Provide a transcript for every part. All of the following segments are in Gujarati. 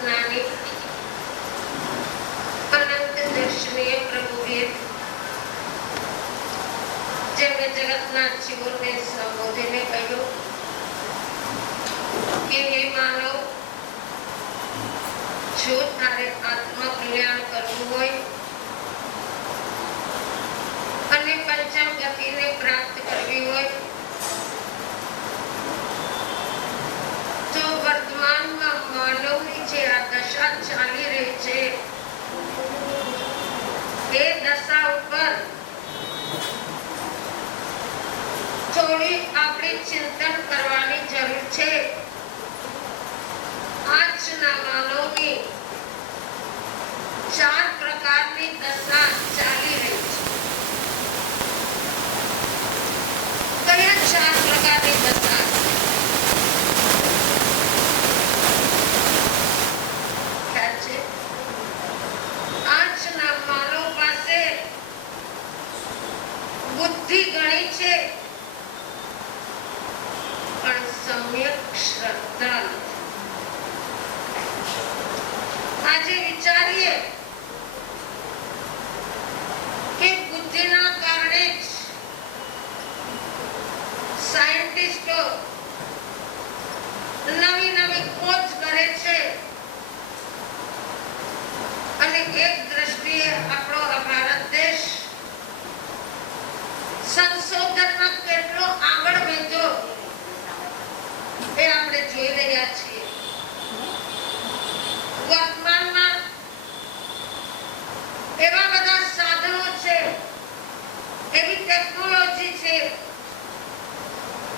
स्नानी अनंत दर्शनीय प्रभुवीर जेमने जगतनाथ जीवन में संबोधने कहो कि हे मानव जो तारे आत्मा कल्याण करવું હોય અને પંચમ ગતિને પ્રાપ્ત કરવી હોય તો વર્તમાનમાં માનવની જે આ દશા ચાલી રહી છે એ દશા ઉપર થોડી આપણે ચિંતન કરવાની જરૂર છે। આજના માનવની ચાર પ્રકારની દશા ચાલી રહી છે। કયા ચાર પ્રકારની દશા? ખ્યાલ છે? આજના માનવ પાસે બુદ્ધિ ઘણી છે પણ સમ્યક શ્રદ્ધા નથી। આજે વિચારીએ કે બુદ્ધિના કારણે જ સાયન્ટિસ્ટો નવી નવી ખોજ કરે છે અને એક દ્રષ્ટિએ આપણો ભારત દેશ સંશોધનમાં કેટલો આગળ વધ્યો એ આપણે જોઈ રહ્યા છીએ। વર્તમાનમાં એવા બધા સાધનો છે, એવી ટેકનોલોજી છે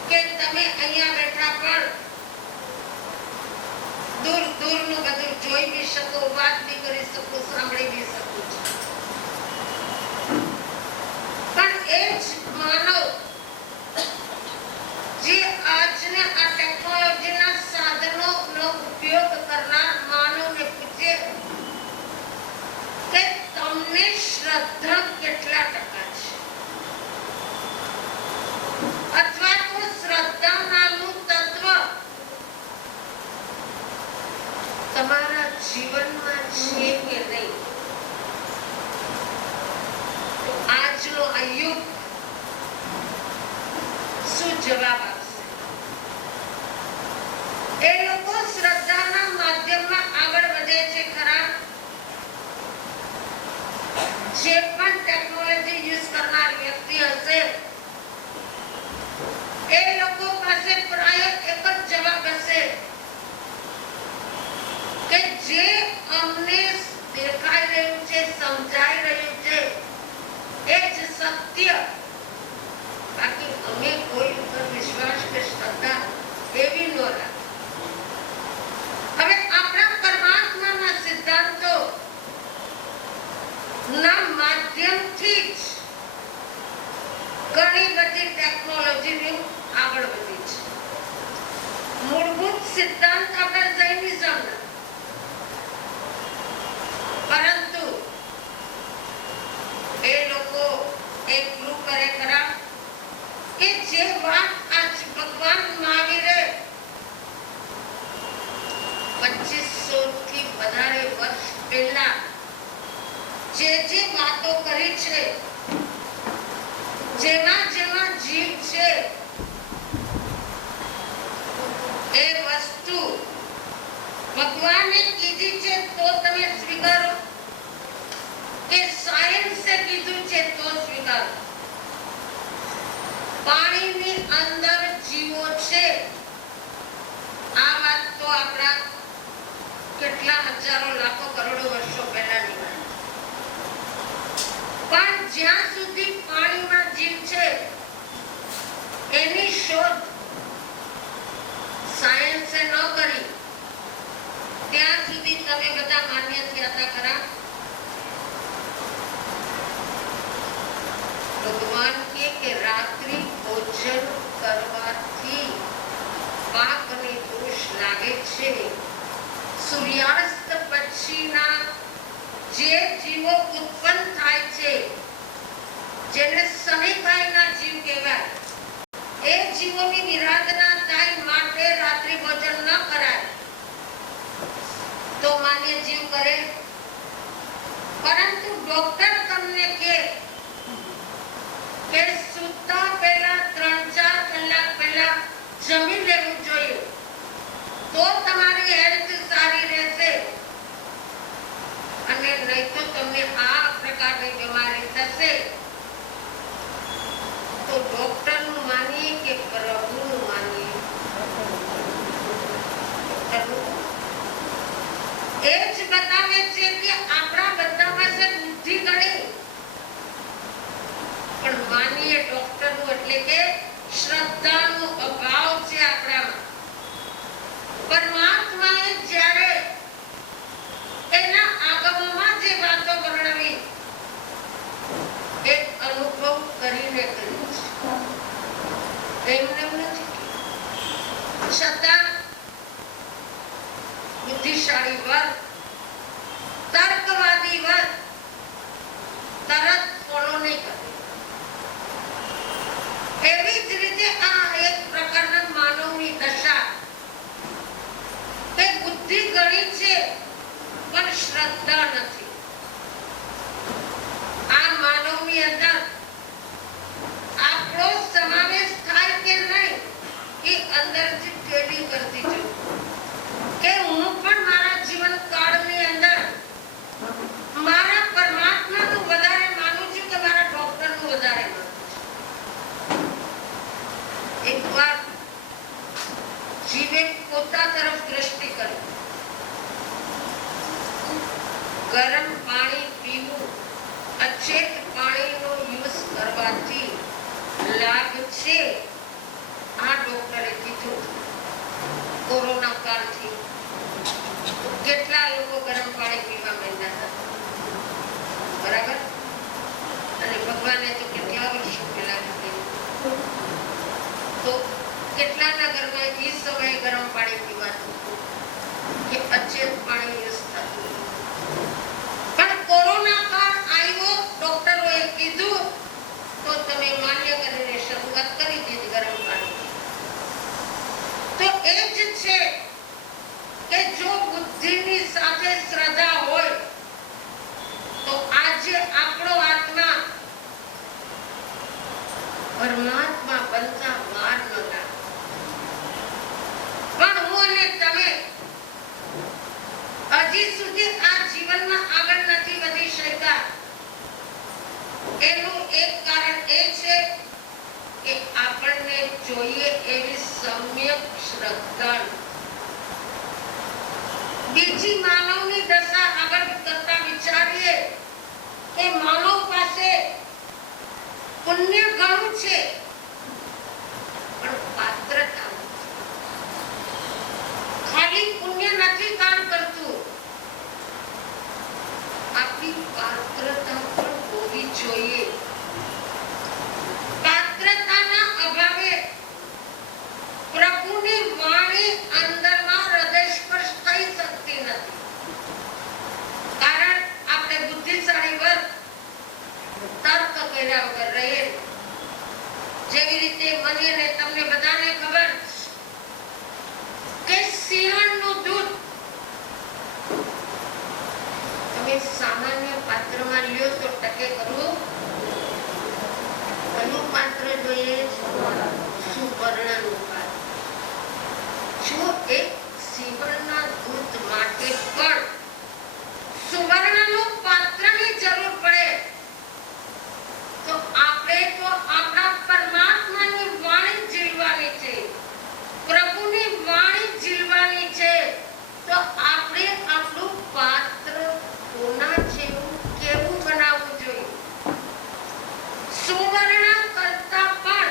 કે તમે અહીંયા બેઠા પણ દૂર દૂરનું બધું જોઈ બી શકો, વાત બી કરી શકો, સાંભળી બી શકો છો। પણ એ જ માનવ જે આજના આ ટેકનોલોજીના સાધનોનો ઉપયોગ કરનાર માનવને પૂછે કે તમને શ્રદ્ધા કેટલા ટકા છે અથવા તો શ્રદ્ધા નામનું તત્વ તમારા જીવનમાં છે કે નહીં? તો આજનો આ યુગ શું જવાબ આપશે? એ લોકો શ્રદ્ધાના માધ્યમમાં આગળ વધે છે ખરા? જે પણ ટેકનોલોજી યુઝ કરનાર વ્યક્તિ હશે એ લોકો પાસે પ્રાય એક જ જવાબ હશે કે જે અમને દેખાઈ રહ્યું છે, સમજાઈ રહ્યું છે એ જ સત્ય, બાકી અમે કોઈ ઉપર વિશ્વાસ કે શ્રદ્ધા એવી ન રાખીએ। હવે આપણા પરમાત્માના સિદ્ધાંતો ના માધ્યમથી જ ઘણી બધી ટેકનોલોજી આગળ વધી છે। મૂળભૂત સિદ્ધાંત આપણા જૈનિઝમના, પરંતુ એ લોકો એક પ્રૂવ કરે ખરા કે જે વાત આજ ભગવાન મહાવીરે 2500 થી વધારે વર્ષ પહેલા જે વાતો કરી છે, જેમાં જીવ છે એ વસ્તુ ભગવાને કીધી છે તો તમે સ્વીકારો કે સાયન્સે કીધું છે તો સ્વીકારો? પાણીની અંદર જીવો છે આ વાત તો આપણા કેટલા હજારો લાખો કરોડો વર્ષો પહેલાની વાત, પણ જ્યાં સુધી પાણીમાં જીવ છે એની શોધ સાયન્સે ન કરી ત્યાં સુધી તમે બધા માન્ય થયા હતા ખરા? ભગવાન કે રાત્રિ ભોજન કરવાથી પાપ અને દોષ લાગે છે। સૂર્યાસ્ત પછીના જે જીવો ઉત્પન્ન થાય છે જેને સનિભાઈના જીવ કહેવાય એ જીવોની નિરાધના થાય માટે રાત્રિ ભોજન ન કરાય તો ડોક્ટર તમને કહે કે સૂતા પહેલા 3-4 કલાક પહેલા જમી લેવું જોઈએ તો તમારી હેલ્થ સારી રહેશે અને નહીં તો તમને આ પ્રકારની બીમારી થશે. તો ડોક્ટરનું માનીએ કે પ્રભુનું માનીએ? એ જ બતાવે છે કે આપણા બધા પાસે બુદ્ધિ ઘણી, પણ માનીએ ડોક્ટરનું એટલે કે શ્રદ્ધાનો અભાવ છે આપણામાં. પરમાત્માએ જ્યારે એના આગમમાં જે વાતો વર્ણવી એક અનુભવ કરીને કર્યું છે, એમને નથી. છતાં બુદ્ધિશાળી વર્ગ, તર્કવાદી વર્ગ તરત ફોલો નહીં કરે. એવી જ રીતે આ એક પ્રકારના માનવની દશા કે બુદ્ધિ ઘણી છે પણ શ્રદ્ધા નથી. આ માનવની અંદર આપણો સમાવેશ થાય કે નહીં એ અંદરથી ટ્રેડિંગ કરતી જવું કે હું પણ મારા જીવન કાળની અંદર મારા પરમાત્માનું વધારે માનું છું કે મારા ડોક્ટરનું વધારે માનું છું. એકવાર જીવે પોતા તરફ દ્રષ્ટિ કરી. ગરમ પાણી પીવું, અચેત પાણીનો યુઝ કરવાથી લાભ છે, આ ડોક્ટરે કીધું. કોરોના કાળથી કેટલા લોકો ગરમ પાણી પીવા માંડ્યા હતા, બરાબર? અને ભગવાને તો કેટલા વર્ષો પહેલા કીધું. તો કેટલાના ઘરમાં એ સમયે ગરમ પાણી પીવાનું કે અચેત પાણી યુઝ થતું. પણ કોરોના કાળ આવ્યો, ડોક્ટરોએ કીધું તો તમે માન્ય કરીને શરૂઆત કરી દીધી ગરમ પાણી. તો એ જ છે કે જો બુદ્ધિની સાથે શ્રદ્ધા હોય તો આજે આપણો આત્મા પરમાત્મા બનતા વાર ન લાગે. પણ હું અને તમે હજી સુધી આ જીવનમાં આગળ નથી વધી શક્યા. એનું એક કારણ એ છે કે આપણને જોઈએ એવી સમ્યક શ્રદ્ધા. બીજી માનવની દશા આગળ કરતા વિચારીએ કે માનવ પાસે પુણ્ય ઘણું છે પણ પાત્રતા ખાલી પુણ્ય નથી કામ કરતું. આપણી પાત્રતા પણ હોવી જોઈએ. પાત્રતાના અભાવે પ્રભુની વાણી અંદરમાં હૃદય સ્પર્શ થઈ શકતી નથી. કારણ આપણે બુદ્ધિશાળી વર્ગ તર્ક કર્યા વગર રહીએ. જેવી રીતે મને ને તમને બધાને ખબર કે સિંહણનું દૂધ તમે સામાન્ય પાત્રમાં લ્યો તો ટકે કરવું. કયું પાત્ર જોઈએ? સુવર્ણનું પાત્ર. જો એક સિંહણના દૂધ માટે પણ સુવર્ણનું પાત્રની જરૂર પડે તો આપણે તો આપણા પરમાત્માની વાણી જીલવાની છે, પ્રભુની વાણી જીલવાની છે. તો આપણે આપણું પાત્ર કોના જેવું કેવું બનાવવું જોઈએ? સુવર્ણ કરતા પણ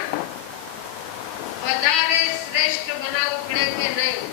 વધારે શ્રેષ્ઠ બનાવવું પડે કે નહીં?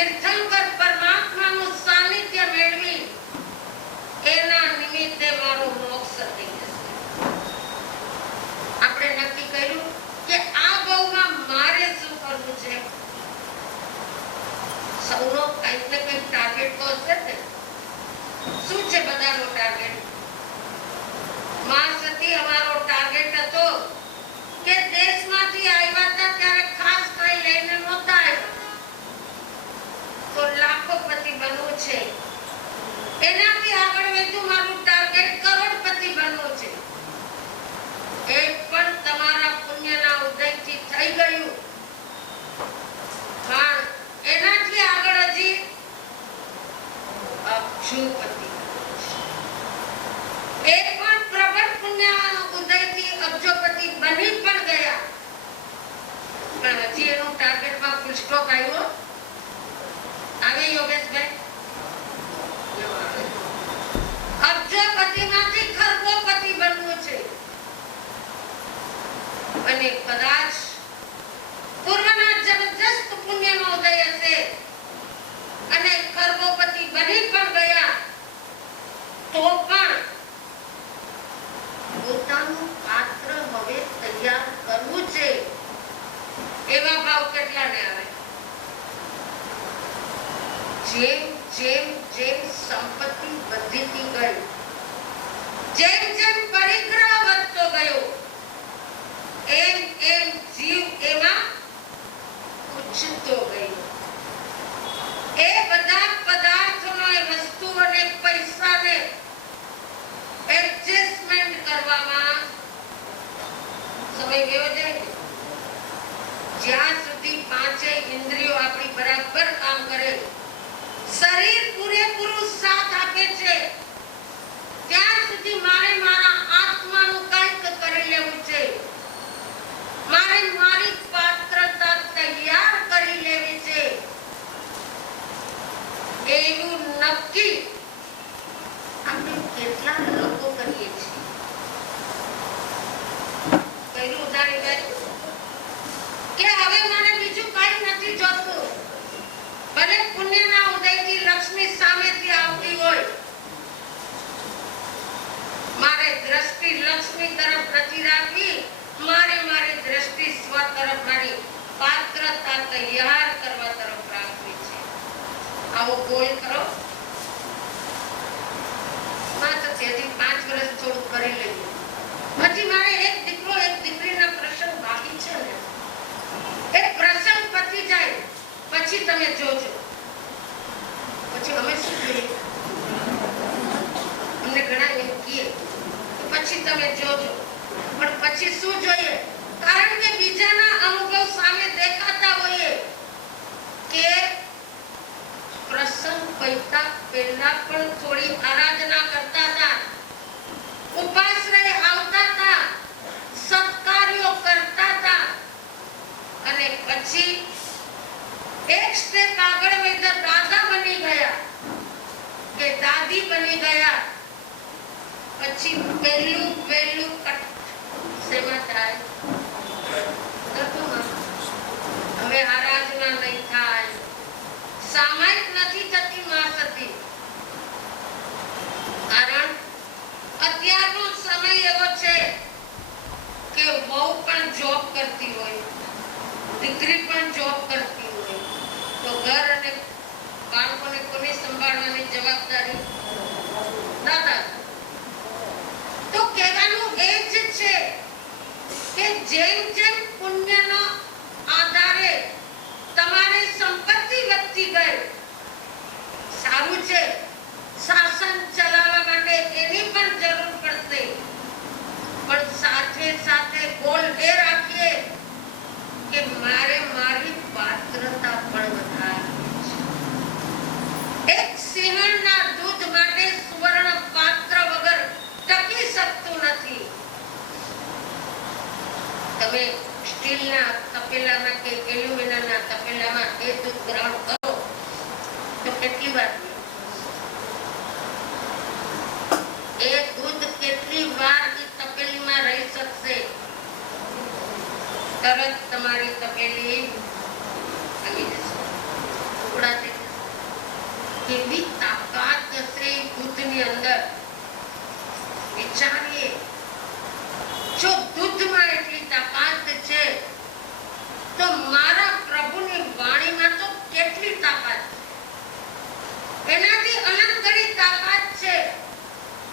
તીર્થંકર પરમાત્માનું સાનિધ્ય મેળવી એના નિમિત્તે મારો મોક્ષ થઈ જશે. આપણે નક્કી કર્યું કે આ ભાવમાં મારે શું કરવું છે. સૌનો કંઈક ને કંઈક ટાર્ગેટ તો હશે ને. શું છે બધાનો ટાર્ગેટ? માં સતી અમારો ટાર્ગેટ હતો કે દેશમાંથી આવ્યા હતા ત્યારે ખાસ કઈ લઈને નહોતા આવ્યા, તો લાખોપતિ બનવું છે. એનાથી આગળ વધુ મારું ટાર્ગેટ કરોડપતિ બનવું છે. એ પણ તમારા પુણ્યના ઉદયથી થઈ ગયું. હા, એનાથી આગળ હજી અબજોપતિ. એ પણ પ્રબળ પુણ્ય ઉદયથી અબજોપતિ બની પણ ગયા. પણ હજી એનું ટાર્ગેટમાં ફૂલ સ્ટોપ આવ્યો આવે યોગેશભાઈ. અબજોપતિમાંથી ખરબોપતિ બનવું છે. અને કદાચ પૂર્વના જબરજસ્ત પુણ્યનો ઉદય હશે અને ખરબોપતિ બની પણ ગયા, તો પણ પોતાનું પાત્ર હવે તૈયાર કરવું છે. એવા ભાવ કેટલાને આવે? જેમ જેમ જેમ સંપત્તિ વધતી ગઈ, જેમ જેમ પરિગ્રહ વધતો ગયો, એમ એમ જીવ એમાં ઉછળતો ગયો. એ બધા પદાર્થોનો, એ વસ્તુઓને, પૈસાને એડજસ્ટમેન્ટ કરવામાં સમય ગયો જાય. જ્યાં સુધી પાંચેય ઇન્દ્રિયો આપણી બરાબર કામ કરે, શરીર પૂરેપૂરું સાથ આપે છે, ત્યાં સુધી મારે મારા આત્માનું કંઈક કરી લેવું છે. મારે મારી પાત્રતા તૈયાર કરી લેવી છે. એવું નક્કી આપણે કેટલા લોકો કરીએ છીએ. કયું ઉદાહરણ કે હવે મને બીજું કઈ નથી જોતું. ભલે પુણ્યના ઉદયથી લક્ષ્મી સામેથી આવતી હોય, મારે દ્રષ્ટિ લક્ષ્મી તરફ નથી રાખવી. મારે મારી દ્રષ્ટિ સ્વ તરફ, મારી પાત્રતા તૈયાર કરવા તરફ રાખવી છે. આવો ગોલ કરો. માત્ર હજી 5 વર્ષ થોડું કરી લઈએ. પછી મારે એક દીકરો એક દીકરીના પ્રસંગ બાકી છે ને, એ પ્રસંગ પતી જાય પછી તમે જોજો. પછી અમે શું કરીએ? અમને ઘણા એમ કહે પછી તમે જોજો. પણ પછી શું જોઈએ? કારણ કે બીજાના અનુભવ સામે દેખાતા હોઈએ કે પ્રસંગ પૈતા પહેલા પણ થોડી આરાધના કરતા હતા, ઉપાશ્રય આવતા હતા, સત્કાર્યો કરતા હતા, અને પછી એક સ્ટેપ આગળ વધતા દાદા બની ગયા કે દાદી બની ગયા. પછી પહેલું કટ સેવા થાય. હવે આરાધના નહીં થાય, સામાયિક નથી થતી માં સતી. કારણ અત્યારનો સમય એવો છે કે વહુ પણ જોબ કરતી હોય, દીકરી પણ જોબ કરતી હોય, તો ઘર અને બાળકોને કોને સંભાળવાની જવાબદારી? દાદા. તો કહેવાનું એ જ છે કે જેમ જેમ પુણ્યનો આધારે તમારી સંપત્તિ વધતી ગઈ, સારું છે. શાસન ચલાવવા માટે એની પણ જરૂર પડશે, પણ સાથે સાથે ગોલ એ રાખીએ કે મારે મારી પાત્રતા પણ વધારવી છે. એક સિંહણના દૂધ માટે સુવર્ણ પાત્ર વગર ટકી શકતું નથી. તમે સ્ટીલના તપેલામાં કે એલ્યુમિનિયમના તપેલામાં એ દૂધ ગ્રહણ કરો તો કેટલી વાર એ દૂધ કેટલી વાર તપેલીમાં રહી શકશે? તરત તમારી તપેલી આવી જશે. ટુકડા કેવી તાકાત હશે દૂધની અંદર. વિચારીએ, જો દૂધમાં એટલી તાકાત છે તો મારા પ્રભુની વાણીમાં તો કેટલી તાકાત છે. એનાથી અનંત ઘણી તાકાત છે.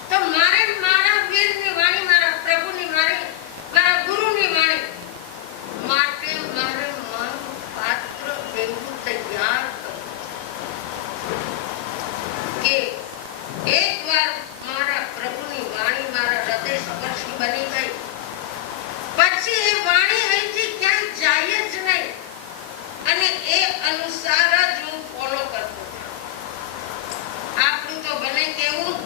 તો મારે મારા વીરની વાણી, મારા પ્રભુની વાણી, મારા ગુરુની વાણી માટે મારે મારું પાત્ર એવું તૈયાર કરવું કે એકવાર મારા પ્રભુની વાણી મારા હૃદય સ્પર્શી બની ગઈ પછી એ વાણી અહીંથી ક્યાંય જાય જ નહીં અને એ અનુસાર જ હું ફોલો કરતો જાઉં. આપણું તો બને કેવું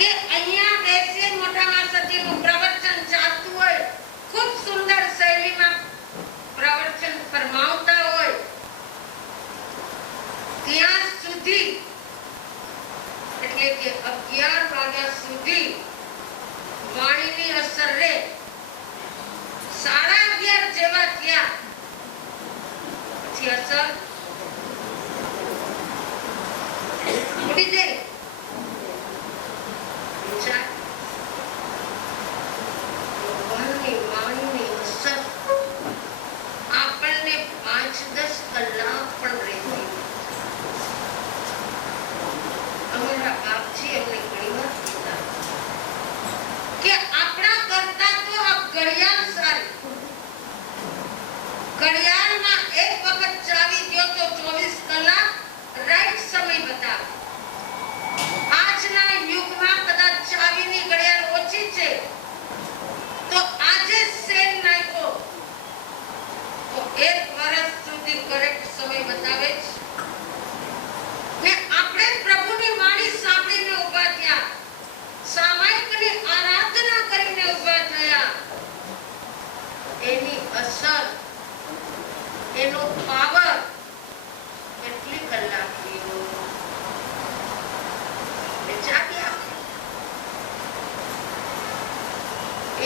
કે અહીંયા બેસી મોટામાં સતીનું પ્રવચન ચાલતું હોય, ખૂબ સુંદર શૈલીમાં પ્રવચન ફરમાવતા હોય, ત્યાં સુધી એટલે કે 11 વાગ્યા સુધી વાણીની અસર રહે. 11:30 જેવા થયા પછી અસર ઉડી જાય. ભગવાનની વાણીની અસર આપણને 5-10 કલાક પણ રહેતી. અમારા બાપજી અમને ઘણી વાર કહેતા કે આપણા કરતા તો આ ઘડિયાળ સારી. ઘડિયાળમાં એક વખત ચાવી ગયો તો 24 કલાક રાઈટ સમય બતાવે. આજના યુગમાં કદાચ ચાવીની ઘડિયાળ ઓછી છે તો આજે સેલ નાખ્યો તો 1 વર્ષ સુધી કરેક્ટ સમય બતાવે છે. ને આપણે પ્રભુની વાણી સાંભળીને ઊભા થયા, સામાયિકની આરાધના કરીને ઊભા થયા, એની અસર, એનો પાવર કેટલી કલાકની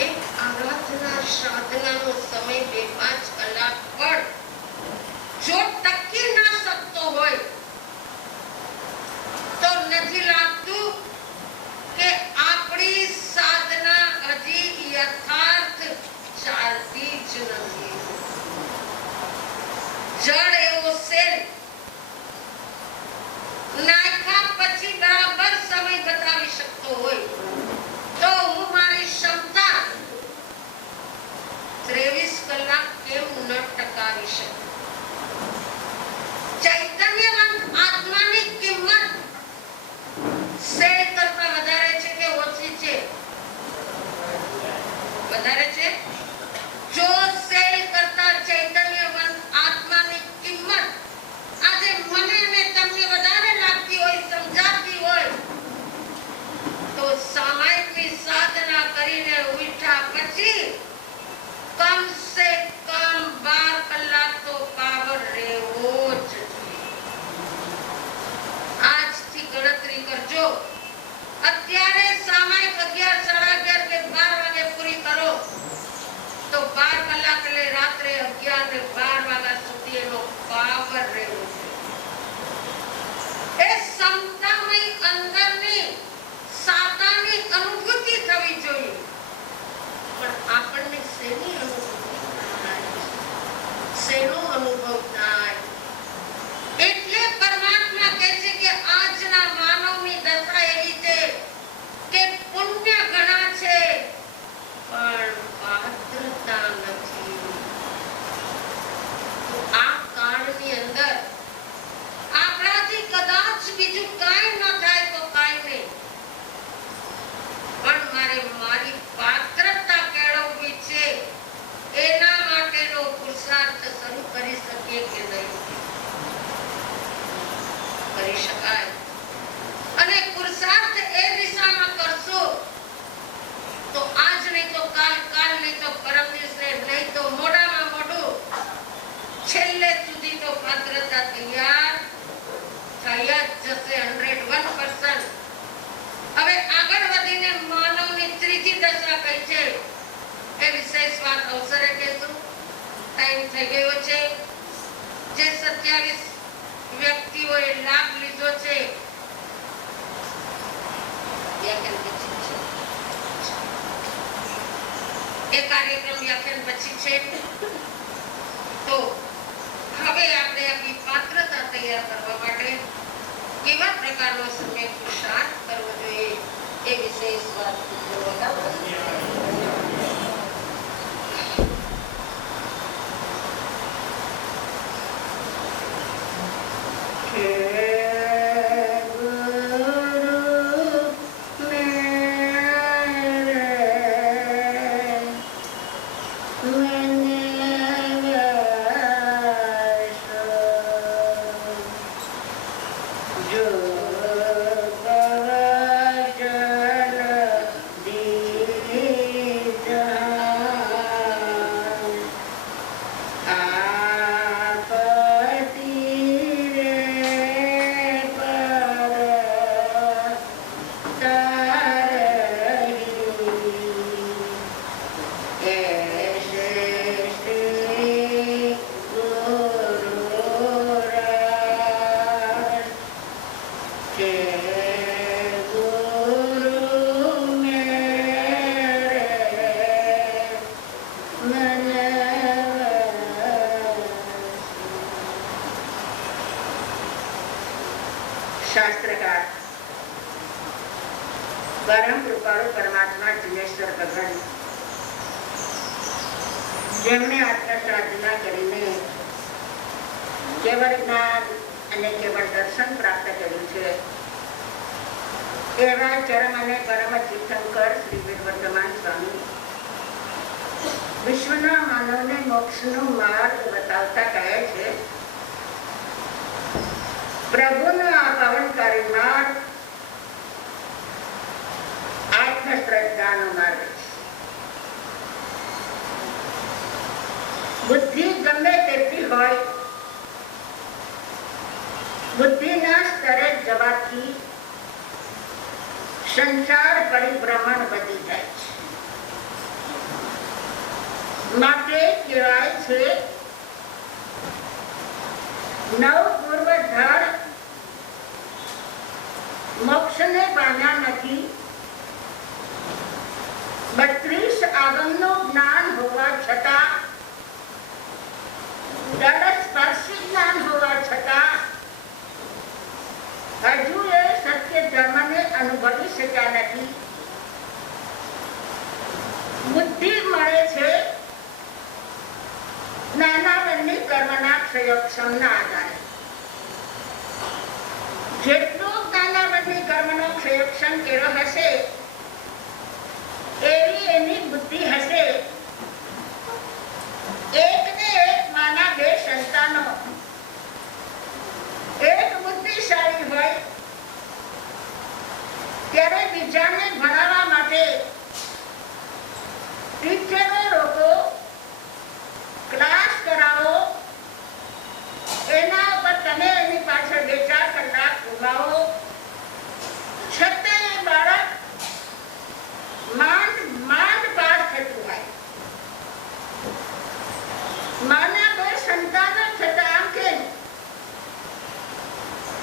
એક આરાધના સાધનાનો સમય 2-5 કલાક પણ જો ટકી ના શકતો હોય તો નથી લાગતું કે આપણી સાધના હજી યથાર્થ ચાલતી જ નથી. જળ એવો સેલ નાખ્યા પછી બરાબર સમય બતાવી શકતો હોય તો હું મારી ક્ષમતા 23 કલાક કેમ ન ટકાવી શકું? ચૈતન્યવંત આત્માની કિંમત સેલ કરતા વધારે છે કે ઓછી છે? વધારે છે. જો સેલ કરતા ચૈતન્યવંત આત્માની કિંમત આજે મને અને તમને વધારે લાગતી હોય, સમજાતી હોય તો સામાયિકની સાધના કરીને ઉઠ્યા પછી કમ સે કમ 12 કલાક તો પાવર રહેવો જ જોઈએ. આજથી ગણતરી કરજો. અત્યારે સામાયિક 11, 11:30 કે 12 વાગે પૂરી કરો તો 12 કલાક એટલે રાત્રે 11 ને 12 વાગ્યા સુધી એનો પાવર રહેવો જોઈએ. એ ક્ષમતામય અંદરની સાતાની અનુભૂતિ થવી જોઈએ. પણ આપણને શેની અનુભૂતિ થાય? શેનો અનુભવ થાય? એટલે પરમાત્મા કહે છે કે આજના માનવની દશા એવી છે કે પુણ્ય ઘણા છે પણ પાત્રતા નથી. તો આ કાળની અંદર આપણાથી કદાચ બીજું કાંઈ ન થાય તો કાંઈ નહીં, પણ મારે મારી પાત્રતા કેળવવી છે. એના માટેનો પુરુષાર્થ શરૂ કરી શકીએ કે નહીં? કરી શકાય. અને પુરુષાર્થ એ દિશામાં કરશો તો આજ નહીં તો કાલ, કાલ નહીં તો પરમ દિવસે, નહીં તો મોડામાં મોડું છેલ્લે સુધી તો પાત્રતા તૈયાર થઈ જ જશે 101%. હવે આગળ વધીને માનવની ત્રીજી દશા કઈ છે એ વિશેષ વાત અવસરે કહેશું. ટાઈમ થઈ ગયો છે. જે 27 વ્યક્તિઓએ લાભ લીધો છે. વ્યાખ્યાન પછી છે એ કાર્યક્રમ વ્યાખ્યાન પછી છે. તો હવે આપણે આપણી પાત્રતા તૈયાર કરવા માટે કેવા પ્રકારનો સમય પુરુષાર્થ કરવો જોઈએ એ વિશે વાત શાસ્ત્રકાર પરમ કૃપાળુ પરમાત્મા દિનેશ્વર ભગવાન જેમણે આત્મસાધના કરીને કેવળ જ્ઞાન અને કેવળ દર્શન પ્રાપ્ત કર્યું છે એવા ચરમ અને પરમ તીર્થંકર શ્રી વર્તમાન સ્વામી વિશ્વના માનવને મોક્ષનો માર્ગ બતાવતા કહે છે, પ્રભુનો આ પાવનકારી માર્ગ આત્મશ્રદ્ધાનો માર્ગ છે. બુદ્ધિ ગમે તેટલી હોય, બુદ્ધિના સ્તરે જવાથી સંસાર પરિભ્રમણ વધી જાય છે. માટે કહેવાય છે નવ પૂર્વ ધડ મોક્ષને પામ્યા નથી. 32 આગમનું જ્ઞાન હોવા છતાં, સ્પર્શી જ્ઞાન હોવા છતાં હજુ એ સત્ય ધર્મને અનુભવી શક્યા નથી. બુદ્ધિ મળે છે જ્ઞાનાવરની કર્મના ક્ષયોક્ષમના આધારે. જેટલું જ્ઞાનાવરની કર્મનો ક્ષયોક્ષમ કેળો હશે એવી એની બુદ્ધિ હશે. એકને એક માના 2 સંતાનો. એક બુદ્ધિશાળી હોય ત્યારે બીજાને ભણાવવા માટે ટીચરો રોકો, ક્લાસ કરાવો, એના ઉપર તમે એની પાછળ 2-4 કલાક ઉગાવો, છતાં એ બાળક માંડ પાસ થતું હોય. માના 2 સંતાનો છતાં આમ કે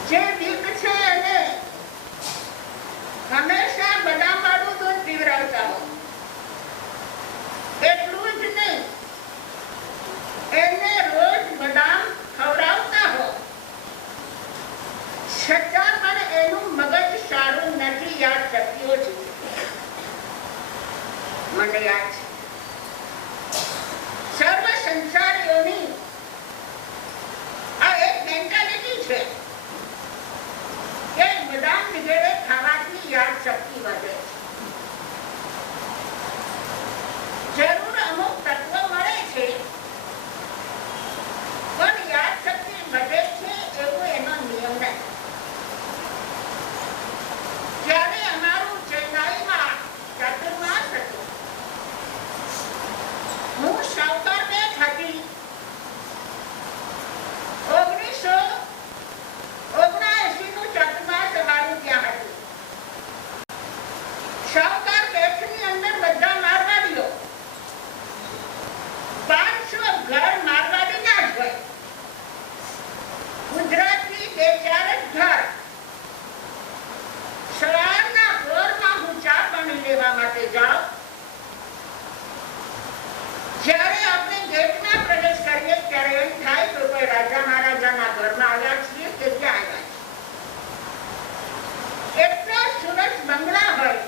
જે વીક છે એને હંમેશા બદામ વાળું દૂધ પીવડાવતા હો. એટલું જ નહીં, એને રોજ બદામ ખવડાવતા હો, છતાં પણ એનું મગજ સારું નથી. યાદ શક્તિ ઓછી. મને યાદ છે સર્વ સંસારીઓની આ એક મેન્ટાલિટી છે કે બદામ વગેરે ખાવાથી યાદ શક્તિ વધે છે. જરૂર અમુક તત્વ મળે છે પણ યાદ શક્તિ વધે છે એવું એનો નિયમ નથી. જ્યારે અમારું ચેન્નાઈમાં ચાતુર્માસ હતું, હું સાવકાર બેઠ હતી. 1979 નું ચાતુર્માસ અમારું ત્યાં હતું. બે ચાર જ ઘર. સવારના પોરમાં હું ચા પાણી લેવા માટે જાઉં. જ્યારે આપણે ગેટમાં પ્રવેશ કરીએ ત્યારે એમ થાય કે કોઈ રાજા મહારાજાના ઘરમાં આવ્યા છીએ કે ક્યાં આવ્યા છીએ. એટલા સુરત બંગલા હોય,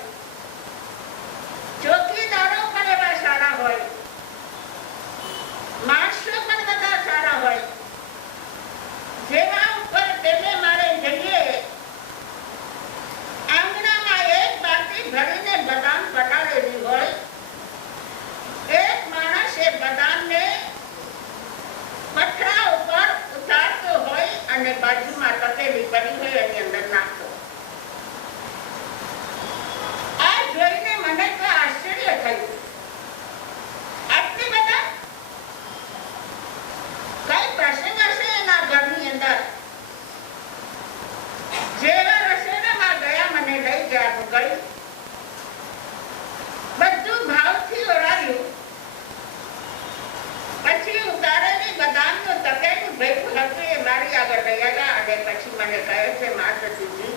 ચોકીદારો પણ એવા સારા હોય, માણસો પણ બધા સારા હોય. જેવા ઉપર તેને મારે જઈએ, આંગણામાં એક બાટી ભરીને બદામ પલાળેલી હોય. એક માણસ એ બદામને પથરા ઉપર ઉતારતો હોય અને બાજુમાં તપેલી પડી હોય એની અંદર નાખતો. આ જોઈને મને તો આશ્ચર્ય થયું. આટલી બધા કઈ પ્રસંગ હશે એના ઘરની અંદર. જેવા રસોડામાં ગયા મને લઈ ગયા. હું ગઈ, બધું ભાવથી ઓળાવ્યું. પછી ઉતારેલી બદામનું તપેલું ભેગું હતું એ મારી આગળ લઈ આવ્યા અને પછી મને કહે છે, માતાજીજી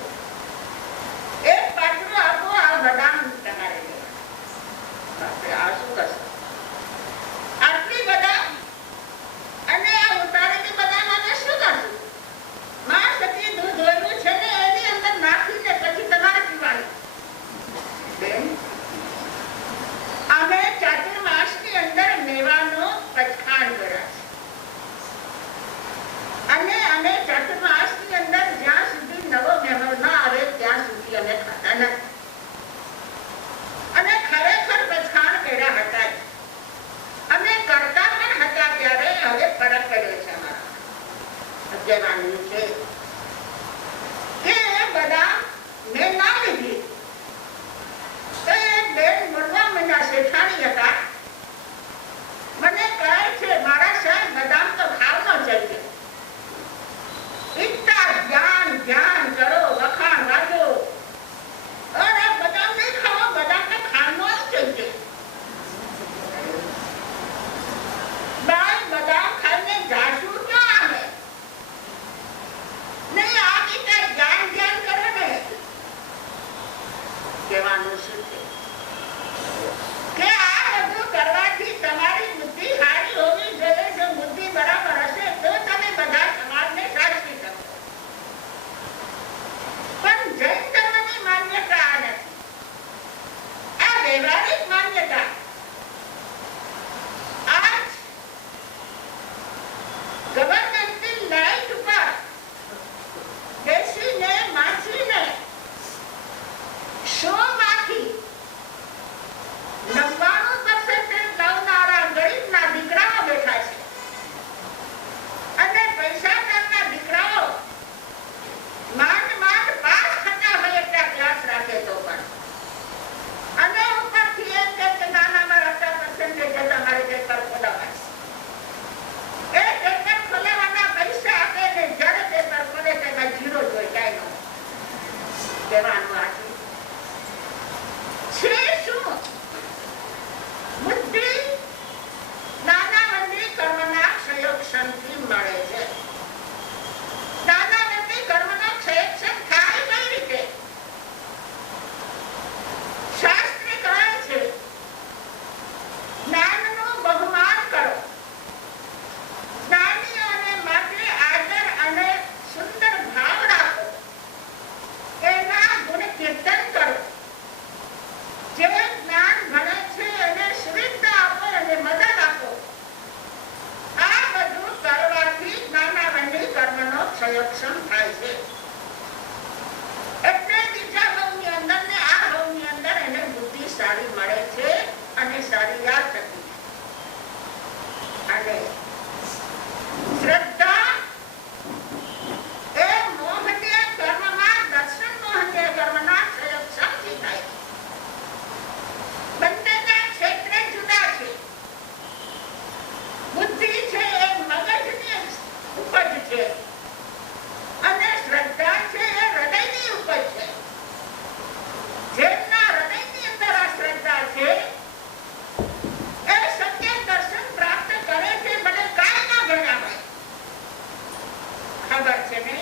એક પાટલું આપો, આ બદામ તમારે લેવા. આ શું કરશે? આટલી બદામ અને આ ઉતારેલી બદામ આપણે શું કરશું? માં સતી દૂધ ધોયું છે ને એની અંદર નાખીને પછી તમારે પીવાનું. બેન, અમે ચાતુર્માસની અંદર મેવાનો પચખાણ કર્યા છે અને અમે ચાતુર્માસની અંદર જ્યાં સુધી નવો મહેમાન ન આવે ત્યાં સુધી અમે ખાતા નથી. અને ખરેખર પચખાણ કર્યા હતા. અમે કરતા પણ હતા ત્યારે હવે ફરક પડ્યો છે. અમારા અજયવાનું છે કે બધા મેં ના લીધી તો એ બેન મળવા મહિના શેઠાણી હતા. મને કહે છે, મારા સાહેબ બદામ તો ખાવનો જોઈએ. ઇતના ધ્યાન કરો, વખાણ વાજો. અરે બદામ નહીં ખાવો, બદામ તો ખાવનો જ જોઈએ. બાય બદામ ખાઈને જાશું ક્યાં આવે? નહીં આ રીતે ધ્યાન કરો ને. કહેવાનું શું છે કે આ બધું કરવાથી તમારી બુદ્ધિ સારી હોવી જોઈએ. જો બુદ્ધિ બરાબર હશે તો તમે બધા સમાજને સાચવી શકો. પણ જૈન ધર્મની માન્યતા આ નથી. આ વ્યવહારિક માન્યતા. આજ ગવર્મેન્ટની લાઈટ ઉપર બેસીને માછીને શોમાંથી 99% લાવનારા ગરીબના દીકરાઓ બેઠા છે અને પૈસાદારના દીકરાઓ માંડ પાસ થતા હોય એટલા ક્લાસ રાખે તો પણ. અને ઉપરથી એમ કે નાનામાં રસ્તા પર્સન્ટેજ તમારે પેપર ખોલાવાય. એ પેપર ખોલાવાના પૈસા આપે ને જ્યારે પેપર ખોલે તેમાં જીરો જોઈ જાય. કહેવાનું આ છે શું? બુદ્ધિ નાનાવંદી કર્મના ક્ષયક્ષમથી મળે છે. નાનાવંદી કર્મનો ક્ષયક્ષમ થાય કઈ રીતે? શાસ્ત્ર કહે છે, જ્ઞાનનું બહુમાન કરો, જ્ઞાનીઓને માટે આદર અને સુંદર ભાવ રાખો, એના ગુણ કીર્તન કરો. જે જ્ઞાન ભણે છે એને સુવિધા આપો અને મદદ આપો. આ બધું કરવાથી નાનાવંદી કર્મનો ક્ષયક્ષમ થાય છે. એટલે બીજા ભાવની અંદર ને આ ભાવની અંદર એને બુદ્ધિ સારી મળે છે અને સારી યાદ શક્તિ. અને શ્રદ્ધા એ મોહનીય કર્મમાં દર્શન મોહનીય કર્મના ક્ષયક્ષમથી થાય છે. બંનેના ક્ષેત્રે જુદા છે. બુદ્ધિ છે એ મગજની ઉપજ છે અને શ્રદ્ધા છે એ હૃદયની ઉપજ છે. જેમના હૃદયની અંદર આ શ્રદ્ધા છે એ સત્ય દર્શન પ્રાપ્ત કરે છે. ભલે કાંઈ ના ભણ્યા હોય. ખબર છે ને?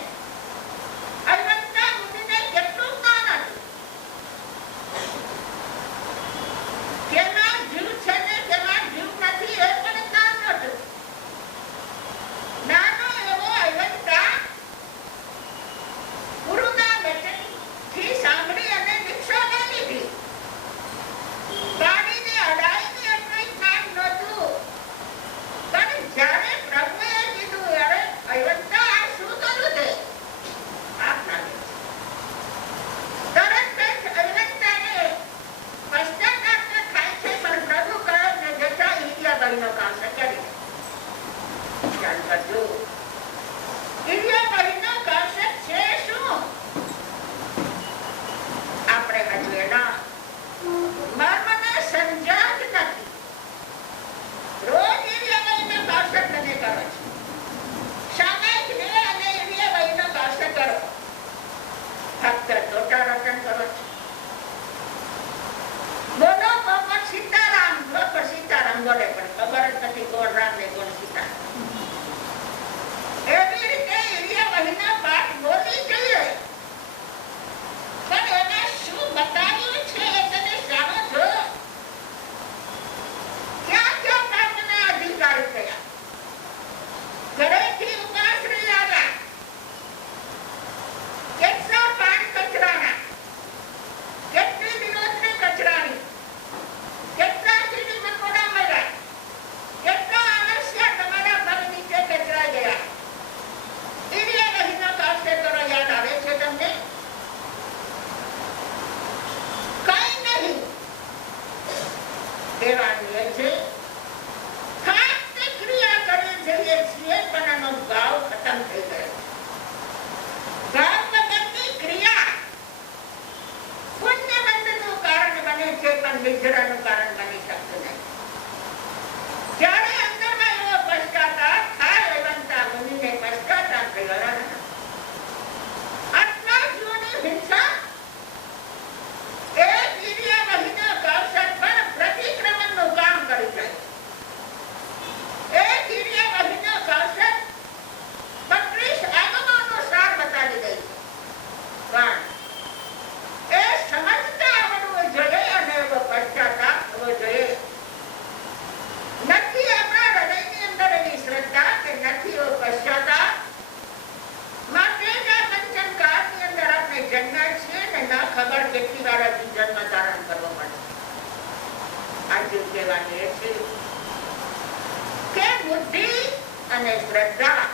અને શ્રદ્ધા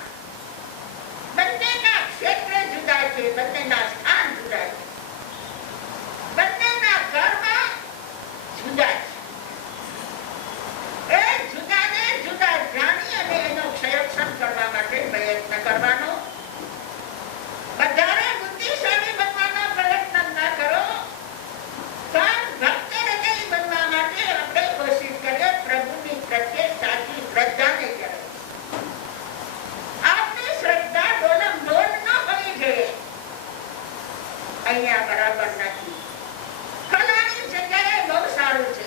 બંનેના ક્ષેત્ર જુદા છે, બંનેના સ્થાન જુદા છે, બંનેના કર્મ જુદા છે. એ જુદાને જુદા જાણી અને એનો ક્ષયક્ષમ કરવા માટે પ્રયત્ન કરવાનો. વધારે બુદ્ધિશાળી બનવાનો પ્રયત્ન ના કરો, પણ ભક્ત હૃદય બનવા માટે આપણે કોશિશ કરીએ પ્રભુની પ્રત્યે સાચી શ્રદ્ધાને કરે. આપની શ્રદ્ધા ડોલમ ડોલ ન હોવી જોઈએ. અહીંયા બરાબર નથી, ફલાણી જગ્યાએ બહુ સારું છે.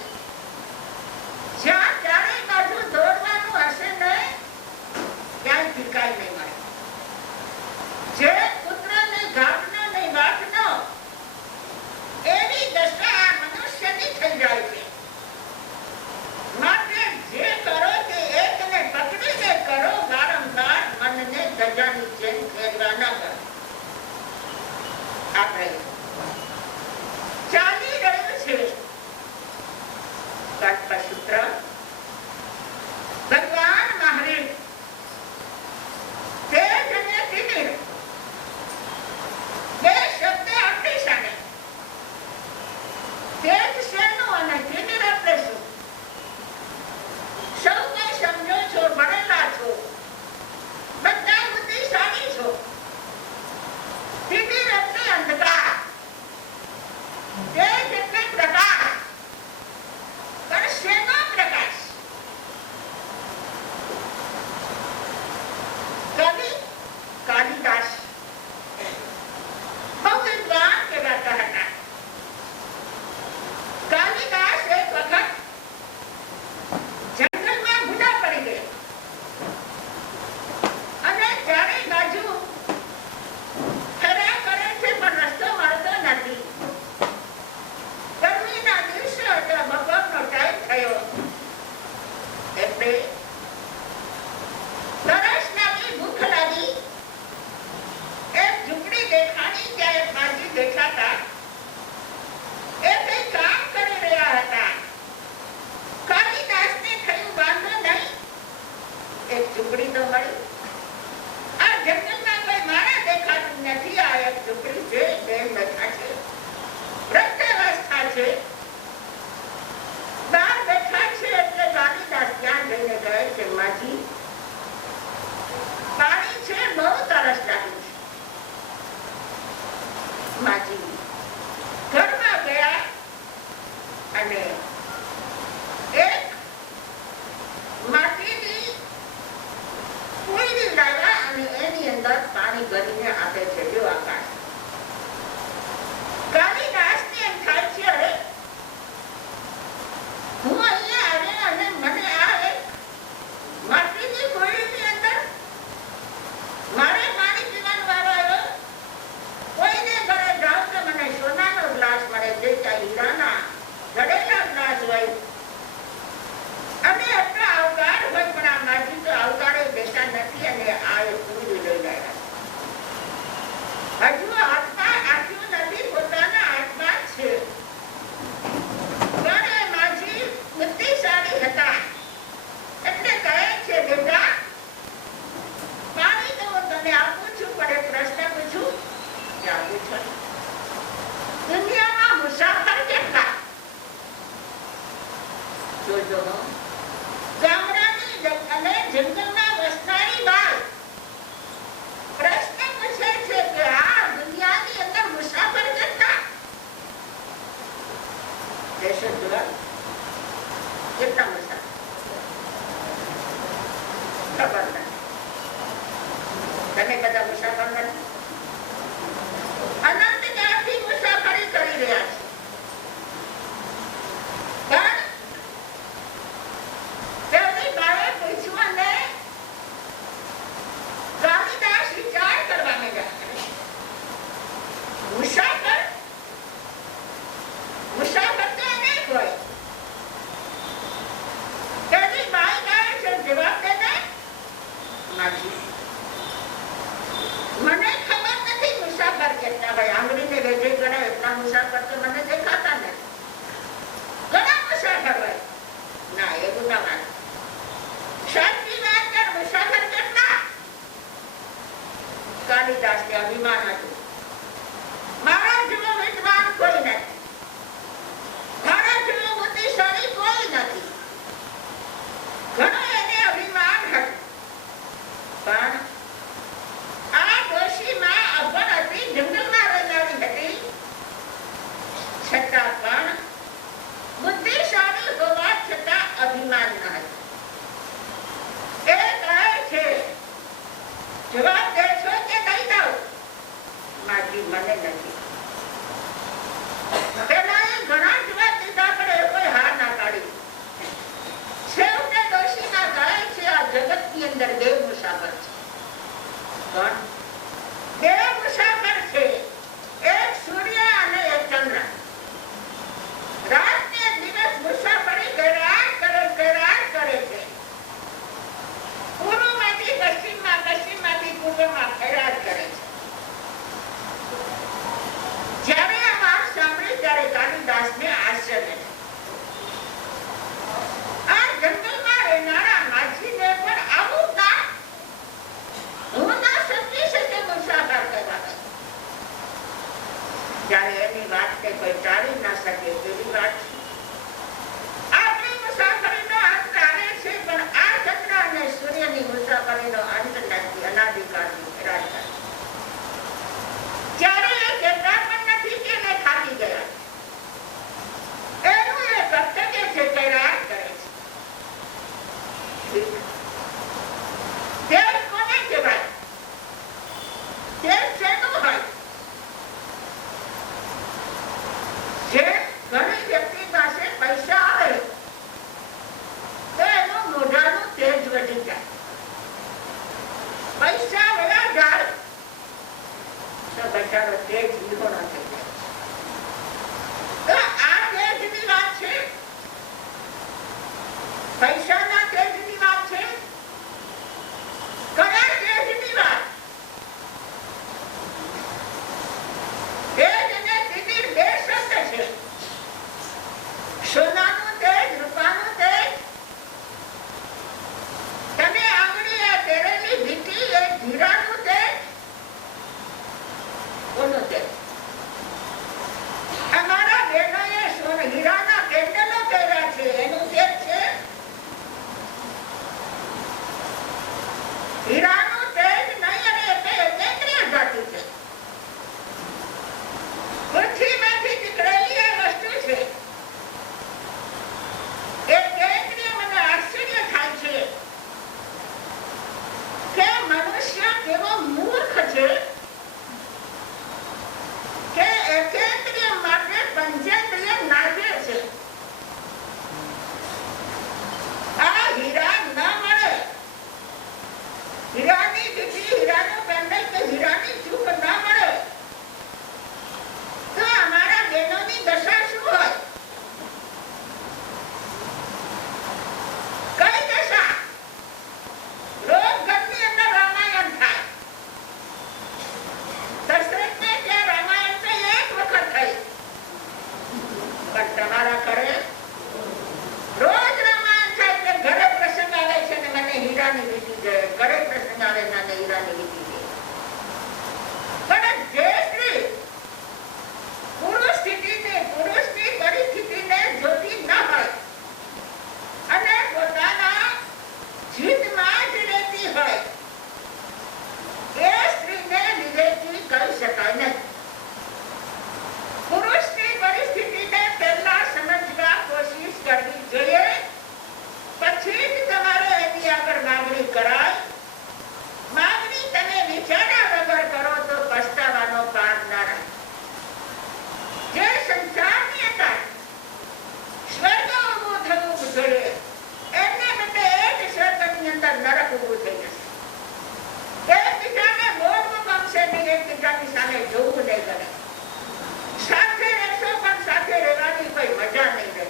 જ્યાં ચારે બાજુ દોડવાનું હશે ને ત્યાં ઠીકાઈ નહીં મળે. જે પુત્રને ગામનો નહીં વાટનો એવી દશા મનુષ્યની થઈ જાય છે. માટે જે કરો તે એકને પકડીને કરો, વારંવાર મનને ધજાની જેમ ફેરવા ન કરો. આપણે ચાલી રહ્યું છે કલ્પસૂત્ર. ભગવાન મહાવીર તેજ અને તિમિર બે શબ્દ આપણી સામે. તેજ શેનું અને તિમિર એટલે શું? સૌ કઈ સમજો છો, ભણેલા છો, બધા બુદ્ધિશાળી છો. તિમિર એટલે અંધકાર, તેજ એટલે પ્રકાશ. પણ શેનો પ્રકાશ? કવિ કાલિદાસ બહુ વિદ્વાન કહેવાતા હતા. કાલિદાસ એક વખત જંગલમાં ભૂલા પડી ગયા અને ચારે બાજુ ફર્યા કરે છે પણ રસ્તો મળતો નથી. ગરમીના દિવસો એટલે બપોરનો ટાઈમ થયો એટલે તરસ લાગી, ભૂખ લાગી. એક ઝૂંપડી દેખાણી, ત્યાં એક માજી દેખાતા. એ કઈ કામ કરી રહ્યા હતા. કાલિદાસને થયું વાંધો નહીં, એક ઝૂંપડી તો મળી. આ જંગલમાં કોઈ માણસ દેખાતું નથી. આ એક ઝૂંપડી છે, બેન બેઠા છે, વૃદ્ધાવસ્થા છે, બહાર બેઠા છે. એટલે કાલિદાસ ત્યાં જઈને કહે છે, માજી પાણી છે, બહુ તરસ લાગી છે. માજી ઘરમાં ગયા અને એક માટીની કોયડી લાવ્યા અને એની અંદર પાણી ભરીને આપે છે. જો આકાશ. કાલિદાસને એમ થાય છે, અરે હું અહીંયા આવ્યા અને મને આ એક માટીની કોયડીની અંદર મારે પાણી પીવાનો વારો આવ્યો. કોઈને ઘરે જાઉં તો મને સોનાનો ગ્લાસ મળે છે, ત્યાં હીરાના ઘડેલા ગ્લાસ હોય અને એટલો આવકાર હોય, પણ આ માજી તો આવકારે દેતા નથી અને આ એક પૂરી લઈ ગયા. હજુ હાથમાં આપ્યું નથી, પોતાના હાથમાં છે. પણ એ માજી બુદ્ધિશાળી હતા એટલે કહે છે, બેટા પાણી તો હું તને આપું છું, પણ એક પ્રશ્ન પૂછું. ક્યાં પૂછો? દુનિયામાં મુસાફર કેટલા? જોજો, ગામડાની અને જંગલમાં વસનારી બાઈ પ્રશ્ન પૂછે છે કે આ દુનિયાની અંદર મુસાફર કેટલા? દેશો જવાબ, કેટલા મુસાફર? ખબર નથી. તમે બધા મુસાફર નથી? અનંત કાળથી મુસાફરી કરી રહ્યા છે. પણ તેની બાએ પૂછ્યું અને કાલિદાસ વિચાર કરવા માંડ્યા. મુસાફર તો અનેક હોય. તેની બાઈ કહે છે, જવાબ દે. માજી મને ખબર નથી મુસાફર કેટલા હોય. આંગળીને વેઢે ગણે એટલા મુસાફર તો મને દેખાતા નથી. ઘણા મુસાફર હોય. ના, એવું ના વાત. સાચી વાત કર. મુસાફર કેટલા કાલિદાસને અભિમાન હતું, મારા જેવો વિદ્વાન કોઈ નથી, મારા જેવો બુદ્ધિશાળી કોઈ નથી. ઘણો એને અભિમાન હતું. પણ આ ડોશીમાં અભણ હતી, જંગલમાં રહેનારી હતી, છતાં પણ બુદ્ધિશાળી હોવા છતાં અભિમાન ન હતું. એ કહે છે, જવાબ દે છો કે નહીં દઉં? માજી મને નથી. પેલા એ ઘણા જવાબ દીધા પણ એ કોઈ હાર ના કાઢી. છેવટે ડોશીમાં કહે છે, આ જગતની અંદર બે મુસાફર છે. કોણ? બે મુસાફર છે, એક સૂર્ય અને એક ચંદ્ર. રાત ને દિવસ મુસાફરી કર્યા કરે છે. પૂર્વમાંથી પશ્ચિમમાં, પશ્ચિમમાંથી પૂર્વમાં ફેરા કરે છે. જ્યારે આ વાત સાંભળી ત્યારે કાલિદાસને આશ્ચર્ય થયું. આ જંગલમાં રહેનારા માછીને પણ આવું કામ હું ના સમજી શકે મુસાફર કરવા. જ્યારે એની વાતને કોઈ ટાળી ના શકે એવી વાત છે. આપણી મુસાફરીનો અંત આવે છે, પણ આ ચંદ્ર અને સૂર્યની મુસાફરીનો અંત નથી. અનાદિકાળની ફેરા. જ્યારે એ કહેતા પણ નથી કે એને થાકી ગયા. એનું એ કર્તવ્ય છે, ફેરા કરે છે. તેજ કોને કહેવાય? તેજ શેનું હોય? જે ઘણી વ્યક્તિ પાસે પૈસા આવે તો એનું મોઢાનું તેજ વધી જાય. પૈસા વયા જાય તો બચારો તેજ વિહોણો થઈ જાય. તો આ તેજની વાત છે, પૈસાના તેજની વાત છે. કયા તેજની વાત? તેજ અને તિમિર બે શબ્દ છે. સોનાનું તેજ, રૂપાનું તેજ. તમે આંગળીએ પહેરેલી વીંટી એ હીરાનું તેજ. કોનું તેજ? અમારા બહેનોએ હીરાના કેન્ડલો પહેર્યા છે, એનું તેજ છે. હીરાનું તેજ નહીં, અને કેન્દ્રીય ધાતુ છે. પૃથ્વીમાંથી નીકળેલી આ વસ્તુ છે. એ કેન્દ્રીય મને આશ્ચર્ય થાય છે કે મનુષ્ય કેવો મૂર્ખ છે કે એકેન્દ્રિય માટે પંચેન્દ્રિય નાચે છે. આ હીરા ન મળે, હીરાની વીંટી, હીરાનું પેન્ડલ કે હીરાની ચૂપ ન મળે તો અમારા બહેનોની દશા શું હોય? કઈ દશા? રોજ ઘરની અંદર રામાયણ થાય. દશરથને ત્યાં રામાયણ તો એક વખત થઈ, પણ તમારા ઘરે રોજ રામાયણ થાય. કે ઘરે પ્રસંગ આવે છે ને મને હીરાની વીંટી છે, ઘરે પ્રસંગ આવે ને હીરાની વીંટી છે. પણ જે સ્ત્રી પુરુષની પરિસ્થિતિને જોતી ન હોય અને પોતાના જીતમાં જ રહેતી હોય, એ સ્ત્રીને વિવેકી કહી શકાય નહીં. પુરુષની પરિસ્થિતિને પહેલા સમજવા કોશિશ કરવી જોઈએ, પછી જ તમારે એની આગળ માંગણી કરાય. માંગણી તમે વિચાર્યા વગર કરો તો પસ્તાવાનો પાર ના રહે. જે સંસારની અંદર સ્વર્ગ ઉભું થવું જોઈએ, એમને બદલે એ જ સ્વર્ગની અંદર નરક ઉભું થઈ જશે. એકબીજાને બોલવું ગમશે નહીં, એકબીજાની સામે જોવું નહીં ગમે. સાથે રહેશો પણ સાથે રહેવાની કોઈ મજા નહીં રહે.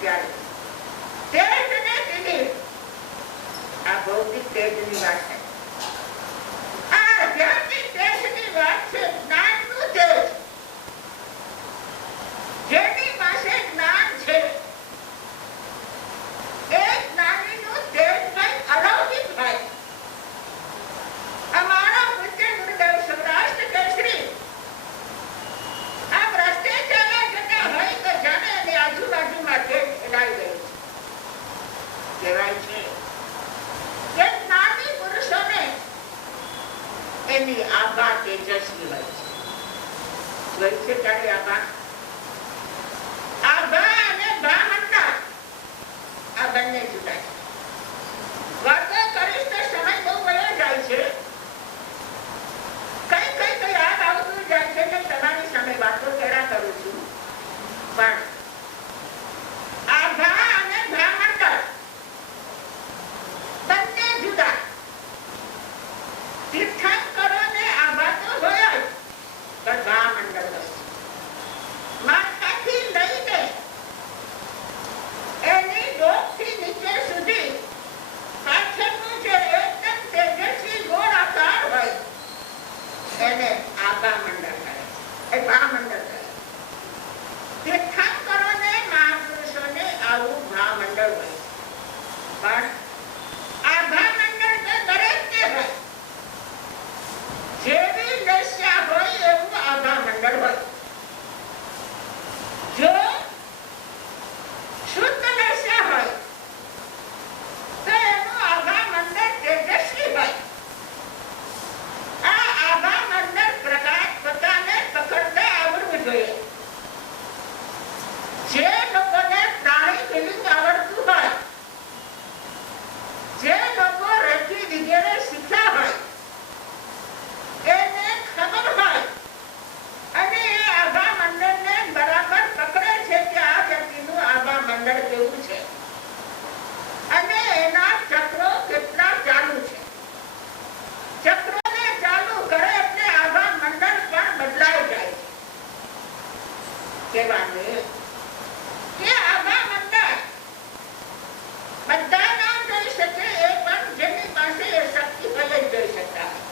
ત્યારે તેજ ને તિમિર, આ ભૌતિક તેજની વાત છે. આ આધ્યાત્મિક તેજની વાત છે, જ્ઞાનનું તેજ. જેની પાસે જ્ઞાન છે એ જ્ઞાનીનું તેજ કંઈક અલૌકિક હોય. અમારા પૂજ્ય આભા તેજસ્વી હોય છે. જોઈ છે ત્યારે આભા અને ભામંડળ આ બંને જુદા છે. વાતો કરીશ તો સમય બહુ વયો જાય છે. કઈ યાદ આવતું જાય છે ને તમારી સામે વાતો કર્યા કરું છું. પણ આભા અને ભામંડળ બંને જુદા. તીર્થંકરોને આભા તો હોય જ, પણ ભામંડળ હોય. માથાથી લઈને એની ડોકથી નીચે સુધી પાછળનું જે એકદમ તેજસ્વી ગોળ આકાર હોય એને આભા મંડળ કહે, એ ભામંડળ કહે. તીર્થંકરોને મહાપુરુષોને આવું ભામંડળ હોય. પણ આભા મંડળ તો દરેકને હોય. જેવી દશા હોય એવું આભા મંડળ હોય. જો શુદ્ધ દશા હોય તો એનું આભા મંડળ તેજસ્વી હોય. આ આભા મંડળ પ્રકાશ પોતાને પકડતા આવડવું જોઈએ. જે લોકોને પ્રાણી ફિલિંગ આવડતું હોય, જે લોકો રેકી વગેરે શીખ્યા હોય, એને ખબર હોય અને એ આભા મંડળને બરાબર પકડે છે કે આ વ્યક્તિનું આભા મંડળ કેવું છે અને એના ચક્રો કેટલા ચાલુ છે. ચક્રોને ચાલુ કરે એટલે આભા મંડળ પણ બદલાઈ જાય છે. કહેવાનું કે આભા મંડળ બધા ના જોઈ શકે, એ પણ જેની પાસે એ શક્તિ હોય જ જોઈ શકતા હોય.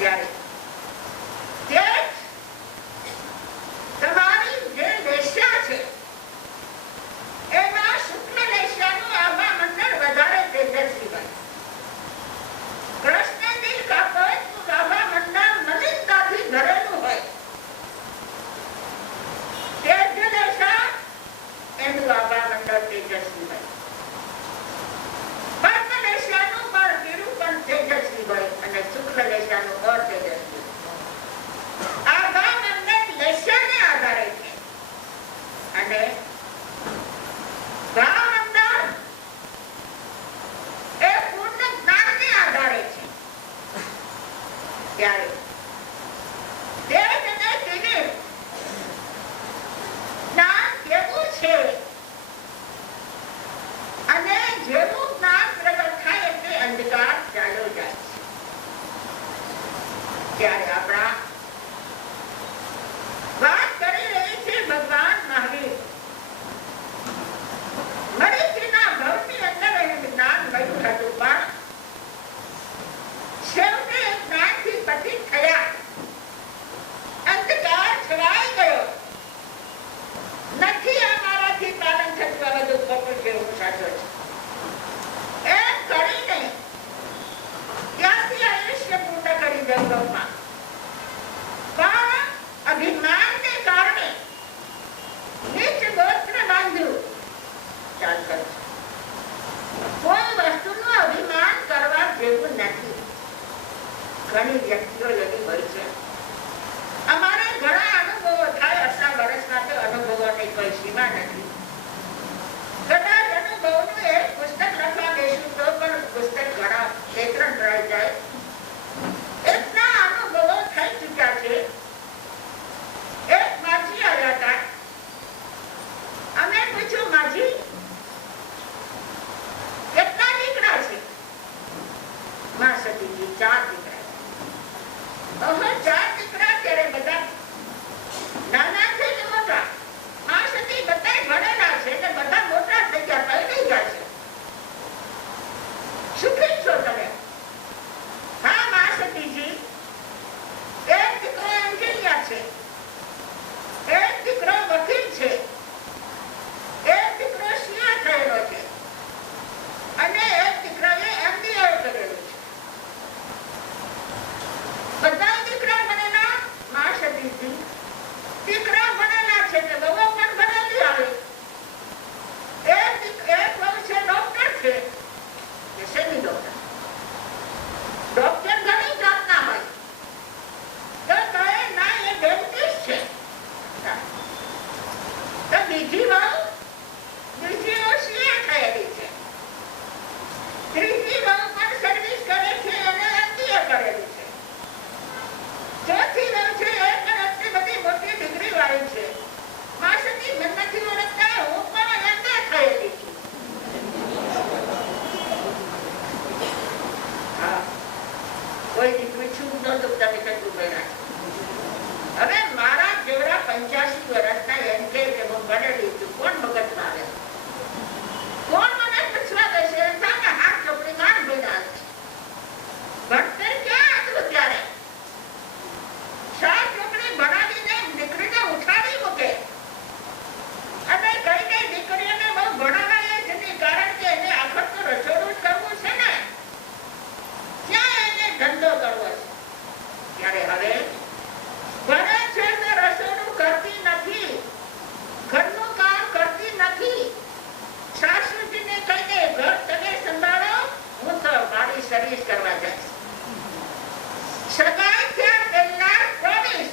ત્યારે તમારી જે લેશા છે એમાં શુક્લ લેશાનું આભા મંડળ વધારે તેજસ્વી હોય. કૃષ્ણની કાપડનું આભા મંડળ મલિનતાથી ભરેલું હોય. તેજ લેશા એનું આભા મંડળ તેજસ્વી હોય. પદ્મ લેશાનું પણ પીળું પણ તેજસ્વી હોય અને શુક્લ લેશાનું અતેજસ્વી. આભા મંડળ લેશાને આધારે છે અને ભામંડળ એ પૂર્ણ જ્ઞાનને આધારે છે. ત્યારે તેજ અને તિમિર જ્ઞાન કેવું છે અને જેવું જ્ઞાન પ્રગટ થાય એટલે અંધકાર ચાલ્યો જાય છે. ત્યારે આપણા વાત કરી રહી છે ભગવાન મહાવીર. મરીચીના ભવની અંદર એનું જ્ઞાન મળ્યું હતું, પણ છેવટે જ્ઞાનથી પતિત થયા. અંધકાર છવાઈ ગયો. નથી આ મારાથી પાલન થતું, આ બધું ખોટું છે, હું સાચો છું એમ કરીને ત્યાંથી આયુષ્ય પૂર્ણ કરી જંગલમાં. પણ અભિમાનને કારણે નીચ ગોત્ર બાંધ્યું. ચાલ કર, કોઈ વસ્તુનું અભિમાન કરવા જેવું નથી. ઘણી વ્યક્તિઓ એવી હોય છે. અમારે ઘણા અનુભવો થાય, આટલા વર્ષમાં તો અનુભવોની કોઈ સીમા નથી. કદાચ અનુભવનું એક પુસ્તક લખવા બેસું તો પણ પુસ્તક ઘણા 2-3 રહી જાય. એટલા અનુભવો થઈ ચૂક્યા છે. એક માજી આવ્યા હતા. અમે પૂછ્યું, માજી કેટલા દીકરા છે? માં સતીજી 4 દીકરા. 4 દીકરા ત્યારે બધા નાના છે કે મોટા? માં સતી બધા ભણેલા છે ને બધા મોટા થઈ ગયા, પરણી ગયા છે. સુખી છો તમે? હા માં સતીજી, એક દીકરો એન્જિનિયર છે, એક દીકરો વકીલ છે, એક દીકરો સીએ થયેલો છે અને એક દીકરાએ MBA કરેલું છે. બધા દીકરા મને નથી ઓળખતા, હું પણ અંધે થયેલી છું. હા, કોઈથી પૂછ્યું નહોતું તમે કેટલું ભણ્યા. હવે મારા જેવડા 85 વર્ષના એમ કે હું ભણેલી છું, કોણ મગજમાં આવે? કોણ મને પૂછવા દેશે? સામે હાથ ચોપડી માં ભણ્યા છે. ભણતર ક્યાં હતું ત્યારે? સાત ચોપડી ભણાવીને દીકરીને ઉઠાડી મૂકે અને કઈ કઈ દીકરીઓને બહુ ભણાવાય જ નહીં, કારણ કે એને આખર તો રસોડું કરવું છે ને, ક્યાં એને ધંધો કરવો છે. ત્યારે હવે ભણે છે તો રસોડું કરતી નથી, ઘરનું કામ કરતી નથી. સાસુજીને કહીને ઘર તમે સંભાળો, હું તો મારી સર્વિસ કરવા જઈશ. સગાઈ થયા પહેલા પ્રોમિસ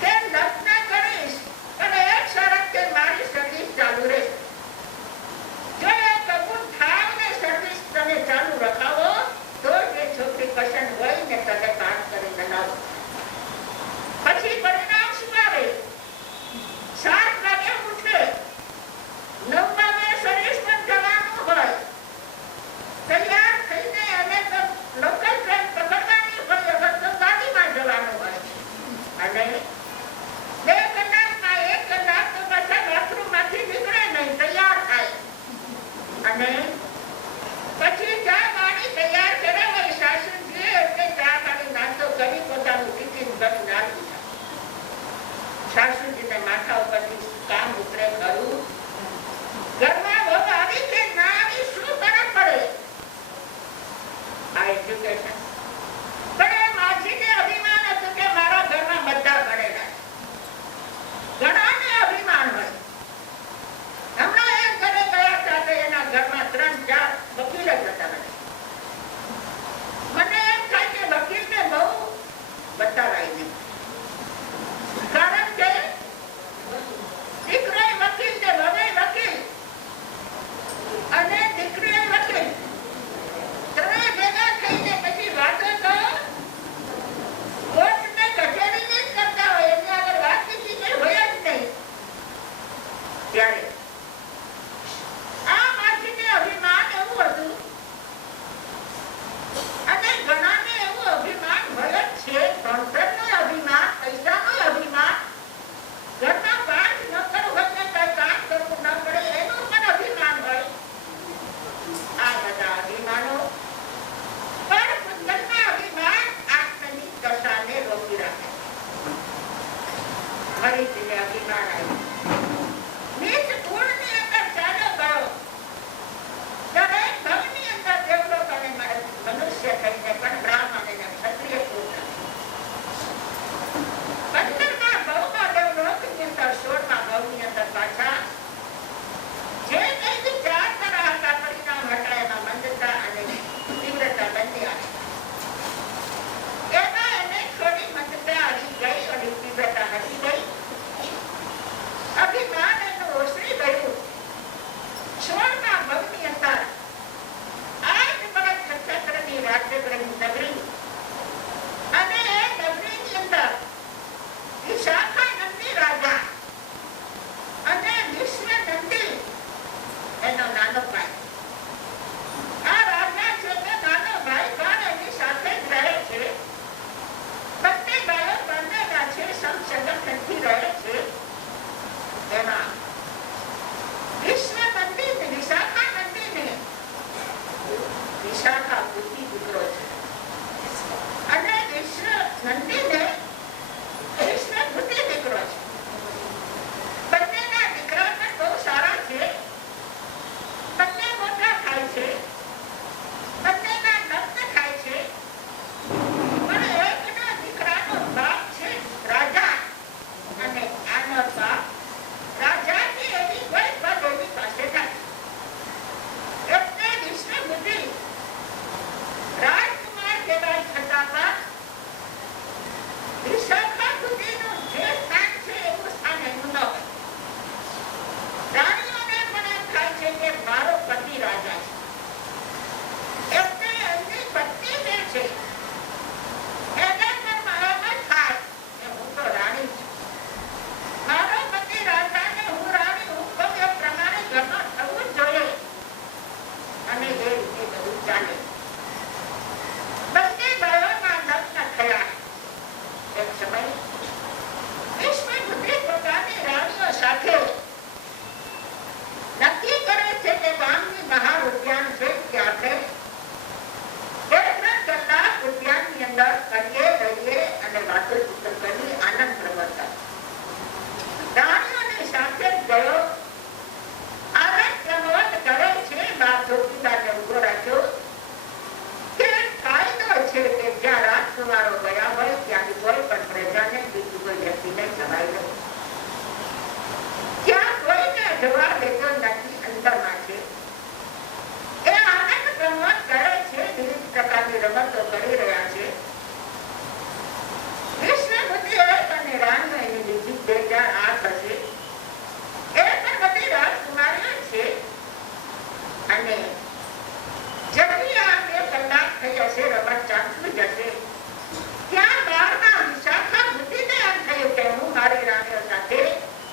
કે લગ્ન કરીશ અને એક શરત કે મારી સર્વિસ ચાલુ રહેશે. જો એ કબૂલ થાય ને સર્વિસ તમે ચાલુ રખાવો તો જે છોકરી પસંદ હોય ને તમે કામ કરીને લાવો. પછી પરિણામ શું આવે? 7 વાગે ઉઠે, 9 વાગે સર્વિસ પર જવાનું હોય, તૈયાર થઈને અને લોકલ ટ્રેન પકડવાની હોય, અગર તો ગાડીમાં જવાનું હોય, અને 2 કલાકમાં 1 કલાક તો પાછા બાથરૂમમાંથી નીકળે નહીં, તૈયાર થાય અને પછી ચા પાણી તૈયાર કરે હોય સાસુજી, એટલે ચા પાણી નાસ્તો કરી પોતાનું ટિફિન ભરી નાખી. સાસુજીને માથા ઉપરથી કામ ઉતરે ખરું? ઘરમાં બહુ આવી કે ના આવી શું ફરક પડે? આ એજ્યુકેશન. પણ એ માજીને અભિમાન હતું કે મારા ઘરમાં બધા ભણેલા. ઘણાને અભિમાન હોય. હમણાં એક ઘરે ગયા સાથે એના ઘરમાં 3-4 વકીલ જ હતા. મને એમ થાય કે વકીલને બહુ બતાવાય નહીં, કારણ કે દીકરો વકીલ ને વહુ વકીલ અને દીકરી વકીલ, ત્રણે ભેગા થઈને પછી વાતો તો કોર્ટ ને કચેરીને જ કરતા હોય, એની આગળ વાત બીજી કઈ હોય જ નહીં. ત્યારે આ માજીને અભિમાન એવું હતું, અને ઘણાને એવું અભિમાન હોય જ છે. ભણતરનું અભિમાન, પૈસાનું અભિમાન, ઘરના 5 નોકર હોય ને કઈ કામ કરવું ન પડે એનું પણ અભિમાન હોય. આ બધા અભિમાનો પણ પુસ્તકના અભિમાન આત્મની દશાને રોકી રાખે. ફરીથી અભિમાન આવ્યું. નીચ ગુણની અંદર ચાલો ગયો. દરેક ભવની અંદર દેવલોક અને મનુષ્ય થઈને પણ બ્રાહ્મણ અને ક્ષત્રિય કુળ. 15મા ભવમાં દેવલોકની અંદર 16મા ભવની અંદર પાછા જે કઈ વિચાર કરા હતા, પરિણામ હતા, એમાં મંદતા અને તીવ્રતા બંને આવી. એમાં એને થોડી મંદતા આવી ગઈ અને તીવ્રતા હટી ગઈ. અંદર કરીએ રહીએ અને વાતો કરી આનંદ પ્રવર્તા. રાણીઓની સાથે ગયો. આનંદ પ્રમોદ કરે છે. બાપ ચોકીદારને ઉભો રાખ્યો કે કાયદો છે કે જ્યાં રાજકુમારો ગયા હોય ત્યાંથી કોઈ પણ પ્રજાને બીજી કોઈ વ્યક્તિને જવાય નહીં. ત્યાં કોઈને જવા દેતો નથી. અંતરમાં છે એ આનંદ પ્રમોદ કરે છે. વિવિધ પ્રકારની રમતો કરી રહ્યા છે. વિષ્ણુપતિ અને રાણીઓ એની બીજી 2008 હશે. એ પણ બધી રાજકુમારીઓ છે. અને જલ્દી આ 2 કલાક થઈ જશે. રમત ચાલુ જશે. ત્યાં બહારના વિશાખા બુદ્ધિને એમ થયું કે હું મારી રાણીઓ સાથે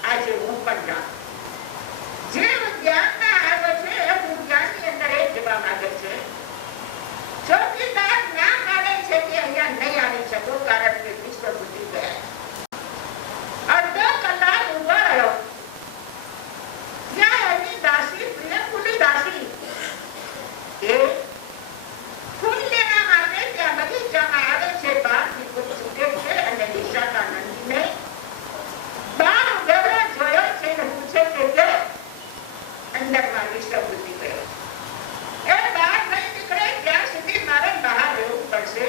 આજે હું પણ જાઉં. જે ઉદ્યાનમાં આવ્યો છે એ ઉદ્યાનની અંદર એ જવા માંગે છે. ચોકીદાર ના માને છે કે અહીંયા નહીં આવી શકો કારણ કે વિશ્વ બુદ્ધિ ગયા. અડધો કલાક ઉભો રહ્યો. ત્યાં એની દાસી પ્રિયકુલી દાસી એ ફૂલ લેવા માટે ત્યાં બગીચામાં આવે છે. બહારથી ફૂલ છૂટે છે અને વિશાખાનંદીને બહાર ઉભેલો જોયો છે અને પૂછે છે કે અંદરમાં વિશ્વ બુદ્ધિ ગયો. એ બહાર નહીં નીકળે ત્યાં સુધી મારે બહાર રહેવું પડશે.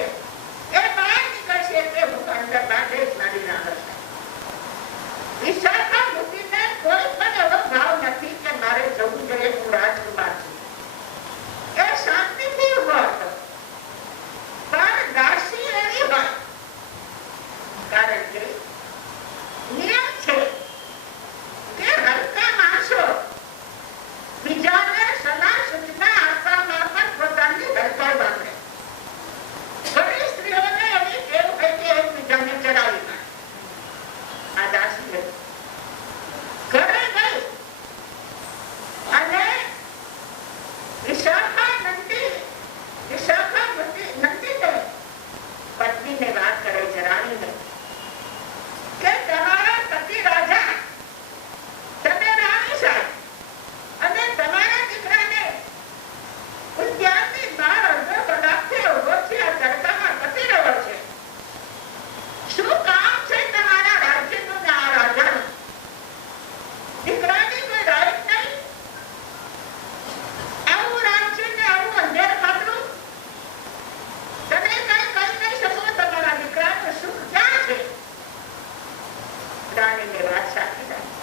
એ બહાર નીકળશે એટલે હું અંદર માટે જ મારી રાહ. વિશાખા બુદ્ધિને કોઈ પણ એવો ભાવ નથી કે મારે જવું જોઈએ. હું રાજકુમાર છું. એ શાંતિથી ઉભો હતો. પણ દાસી એવી હોય કારણ કે નિયમ છે કે હલકા માણસો બીજાને સલાહ સૂચના આપવામાં પણ પોતાની હલકાઈ વાપરે. ઘણી સ્ત્રીઓને એવી ટેવ હોય કે એકબીજાને ચડાવી નાખે. આ દાસી ઘરે ગઈ અને વિશાખા નંદીને પત્નીને વાત કરે છે. રાણીને કે તમારા પતિ રાજા તમે રાણી સાહેબ અને તમારા દીકરાને ઉદ્યાનની બહાર અડધો કલાકથી ઉભો છે. આ તડકામાં પતી રહ્યો છે. શું કામ છે તમારા રાજ્યનું ને આ રાજાનું? દીકરાની કોઈ રાઈટ નહીં? આવું રાજ્ય ને આવું અંધેર ખાટલું તમે કઈ કહી નહીં શકો. તમારા દીકરાનું સુખ ક્યાં છે? રાણીને વાત સાચી લાગી.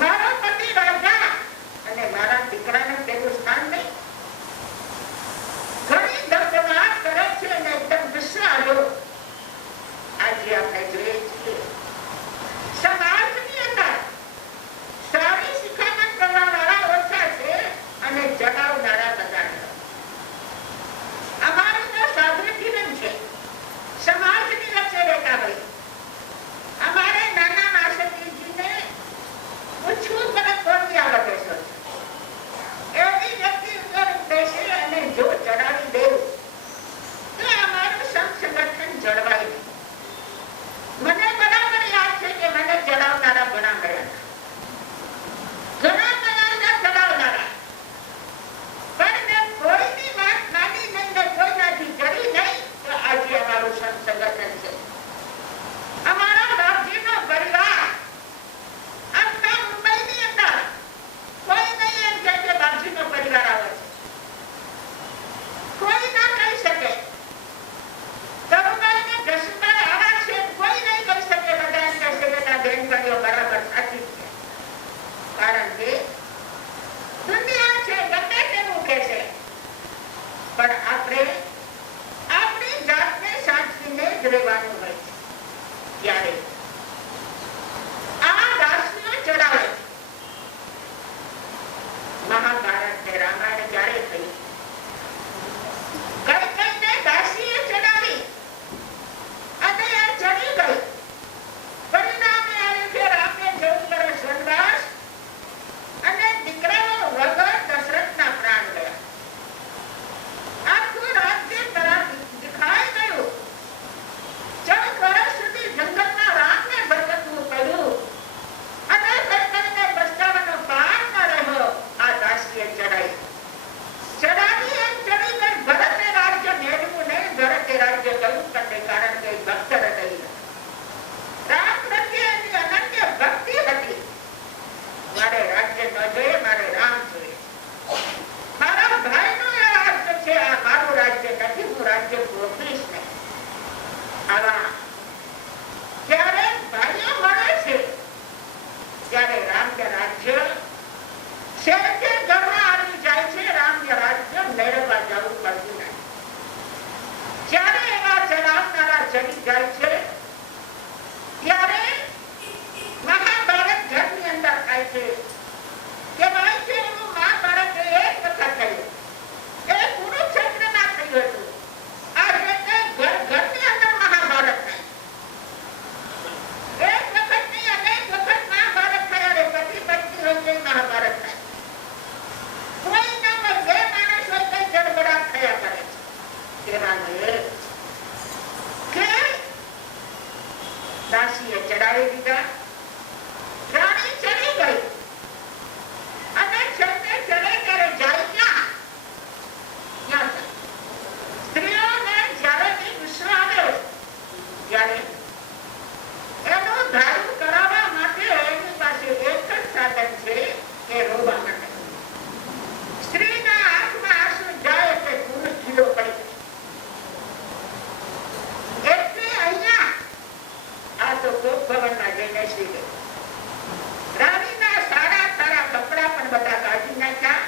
મારો પતિ રાજા અને મારા દીકરાને તેનું સ્થાન નહીં. ઘણી ધમધમાટ કરે છે અને એકદમ ગુસ્સો આવ્યો. આજે આપણે જોઈએ છીએ સમાજની અંદર સારી શિખામણ કરવાવાળા ઓછા છે અને જગાવનારા બધા છે. અમારું તો સાધુ જીવન છે. સમાજની વચ્ચે રહેતા હોય. અમારે નાના માસજીને પૂછવું પડે કોની આ બેસો છે. એવી વ્યક્તિ ઉપર બેસે અને જો ચડાવી દેવું તો અમારું સંગઠન જળવાય નહીં. મને બરાબર યાદ છે કે મને ચડાવનારા ઘણા મળ્યા. ઘણા બધા ચડાવનારા. પણ મેં કોઈની વાત માની નહીં ને કોઈનાથી કરી નહીં તો આજે અમારું સંગઠન છે. અમારા બાપજીનો પરિવાર આખા મુંબઈની અંદર કોઈ નહીં એમ કહે કે બાપજીનો પરિવાર આવે છે. કોઈ ના કહી શકે. તરુણાઈ ને જશુભાઈ આવા છે કોઈ નહીં કહી શકે. બધા એમ કહેશે કે ના બેનપણીઓ બરાબર સાચી છે. કારણ કે દુનિયા છે ગમે તેવું કહેશે પણ આપણે આપણી જાતને સાચવીને જ રહેવાનું હોય છે. ત્યારે આ દાસીઓ ચડાવે. મહાભારત ને રામાયણ ક્યારે થઈ? કઈ કઈને દાસીએ ચડાવી અને એ ચડી ગઈ. પરિણામે આવ્યું કે રામને 14 વર્ષ વનવાસ અને દીકરાઓ વગર દશરથના પ્રાણ ગયા. આખું રાજ્ય તરફ દેખાઈ ગયું. 14 વર્ષ સુધી જંગલમાં આવા જ્યારે ભાઈઓ મળે છે ત્યારે રામ્ય રાજ્ય છેવટે ઘરમાં આવી જાય છે. રામ્ય રાજ્ય મેળવવા જવું પડતું નથી. જ્યારે એવા ચલાવનારા ચડી જાય છે ત્યારે મહાભારત ઘરની અંદર થાય છે કે ભાઈ છે એનું મહાભારત એક વખત થયું, એ કુરુક્ષેત્રમાં થયું હતું. આ રીતે ઘરની અંદર મહાભારત થાય. એક વખત નહીં, અનેક વખત મહાભારત થયા રે. પતિ પત્ની હોય તે મહાભારત થાય. કોઈ ના હોય, બે માણસ હોય કઈ ગડબડાટ થયા કરે છે. કે દાસીએ ચડાવી દીધા, રાણી ચડી ગઈ અને છેવટે ચડે ત્યારે જાય ક્યાં? સ્ત્રીઓને જ્યારે ગુસ્સો આવે ત્યારે એનું ધારું કરાવવા માટે એની પાસે એક જ સાધન છે કે રોવા માટે. સ્ત્રીના આંખમાં આંસુ જાય એટલે પૂરો ઢીલો પડી જાય. એટલે અહીંયા આ તો કોક ભવનમાં જઈને શ્રી ગઈ. રાણીના સારા સારા કપડા પણ બધા કાઢી નાખ્યા.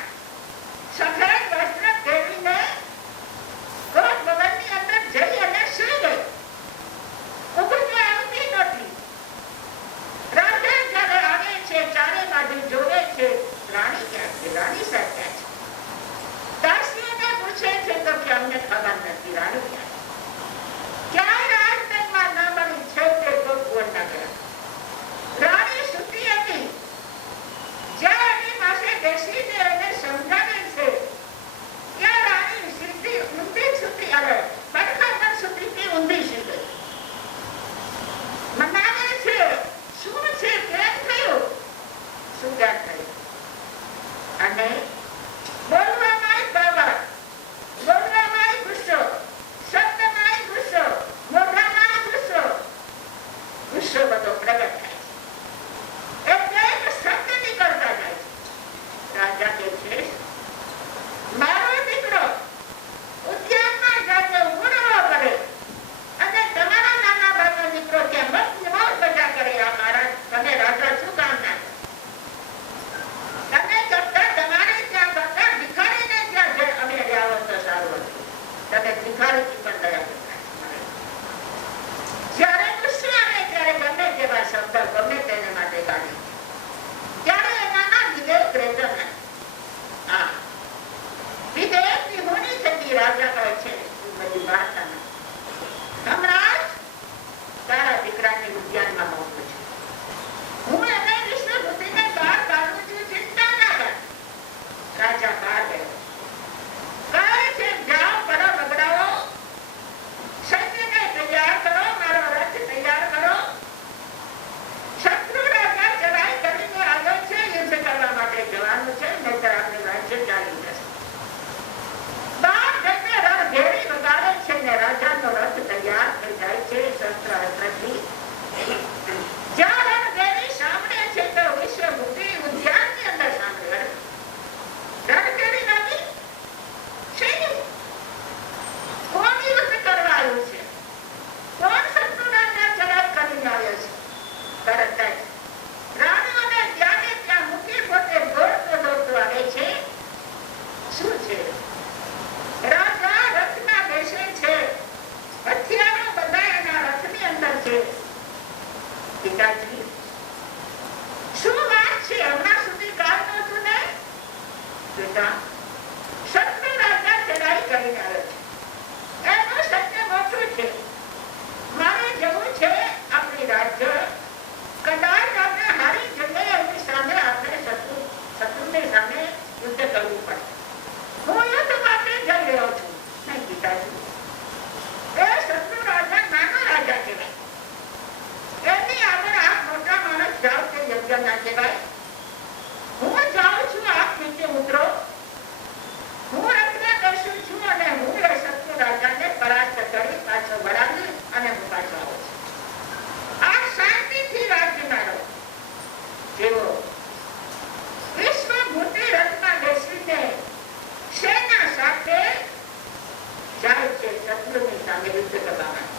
સફેદ વસ્ત્ર પહેરીને કોક ભવનની અંદર જઈ અને શ્રી ગઈ. ઉભી આવતી નથી. રાજા જ્યારે આવે છે ચારે બાજુ જોવે છે, રાણી ક્યાં છે? રાણી સાહેબ ક્યાં છે? દાસીઓને પૂછે છે તો કે અમને ખબર નથી રાણી ક્યાં છે. ક્યાંય રાજમહેલમાં ન મળી. છેવટે કોક કુંવરના ગયા. રાણી સૂતી હતી. જ્યાં એની પાસે બેસીને એને સમજાવે છે ત્યાં રાણી સીધી ઊંધી સૂતી આવે. પડખા પર સૂતી હતી, ઊંધી સૂતી. મનાવે છે શું છે, કેમ થયું, શું કેમ થયું? અને બોલવામાં પાવર, બોલવામાં ગુસ્સો, શબ્દમાં ગુસ્સો, મોઢામાં ગુસ્સો, ગુસ્સો બધો પ્રગટ થાય છે. એટલે શબ્દ નીકળતા જાય છે. રાજા કે છે મારો દીકરો ઉદ્યાનમાં જઈને ઉડવો કરે અને તમારા નાના ભાઈનો દીકરો ત્યાં મોજ મજા કરે. આ મારા તમે રાજા શું કામ ના તમે કરતા તમારે ત્યાં કરતા ભિખારીને ત્યાં અમે રહ્યા હોત તો સારું હતું. તમે ભિખારીથી પણ દયા કરતા. જ્યારે ગુસ્સો આવે ત્યારે ગમે તેવા શબ્દ ગમે તેને માટે કાઢી ત્યારે એનાના વિવેક રહેતો નથી. હા, વિવેકની હોની થતી રાજા કહે છે બધી વાર્તા નથી. હમણાં તારા દીકરાની ઉદ્યાનમાં મોકલું છું. હું એને વિશ્વભૂતિને બહાર કાઢું છું, ચિંતા ના કર. રાજા બહાર ગયો. કહે છે જાઓ, પડો બગડાવો, સૈન્યને તૈયાર કરો, મારો રથ તૈયાર કરો. શત્રુ રાજા ચડાઈ કરીને આવ્યો છે, યુદ્ધ કરવા માટે જવાનું છે, નહીતર આપણે રાજ્ય ચાલી જશે. બહાર જઈને રણ ઘેરી વગાડે છે ને રાજાનો રથ તૈયાર થઈ જાય છે શસ્ત્ર અસ્ત્રથી. જ્યાં રણ ઘેરી સાંભળે છે તો વિશ્વભૂતિ ઉદ્યાનની અંદર સાંભળે. રણ ઘેરી નથી છે. કોણ યુદ્ધ કરવા આવ્યું છે? કોણ શત્રુ રાજા ચડાઈ કરીને આવ્યો છે? તરત જ રાણીઓને ત્યાં ત્યાં મૂકી પોતે દોડતો દોડતો આવે છે. શું છે? રાજા રથમાં બેસે છે. હથિયારો બધા એના રથની અંદર છે. પિતાજી શું વાત છે? હમણાં સુધી કામ નહોતું ને? બેટા, શત્રુ રાજા ચડાઈ કરીને આવે છે. એનું સત્ય મોટું છે. મારે જવું છે આપણી રાજ્ય. કદાચ આપણે હારી જઈએ એની સામે આપણે શત્રુની સામે યુદ્ધ કરવું પડે. હું યુદ્ધ માટે જઈ રહ્યો છું. નહીં પિતાજી, એ શત્રુ રાજા નાનો રાજા કહેવાય. એની આગળ આપ મોટા માણસ જાઓ તે યોગ્ય ના કહેવાય. હું જાઉં છું, આપ નીચે ઉતરો. હું રથમાં બેસું છું અને હું એ શત્રુ રાજાને પરાસ્ત કરી પાછો વળાવી અને હું પાછો આવું છું. આ શાંતિથી રાજ્યમાં રહો. જેવો વિશ્વભૂતિ રથમાં બેસીને સેના સાથે જાય છે શત્રુની સામે યુદ્ધ કરવા માટે.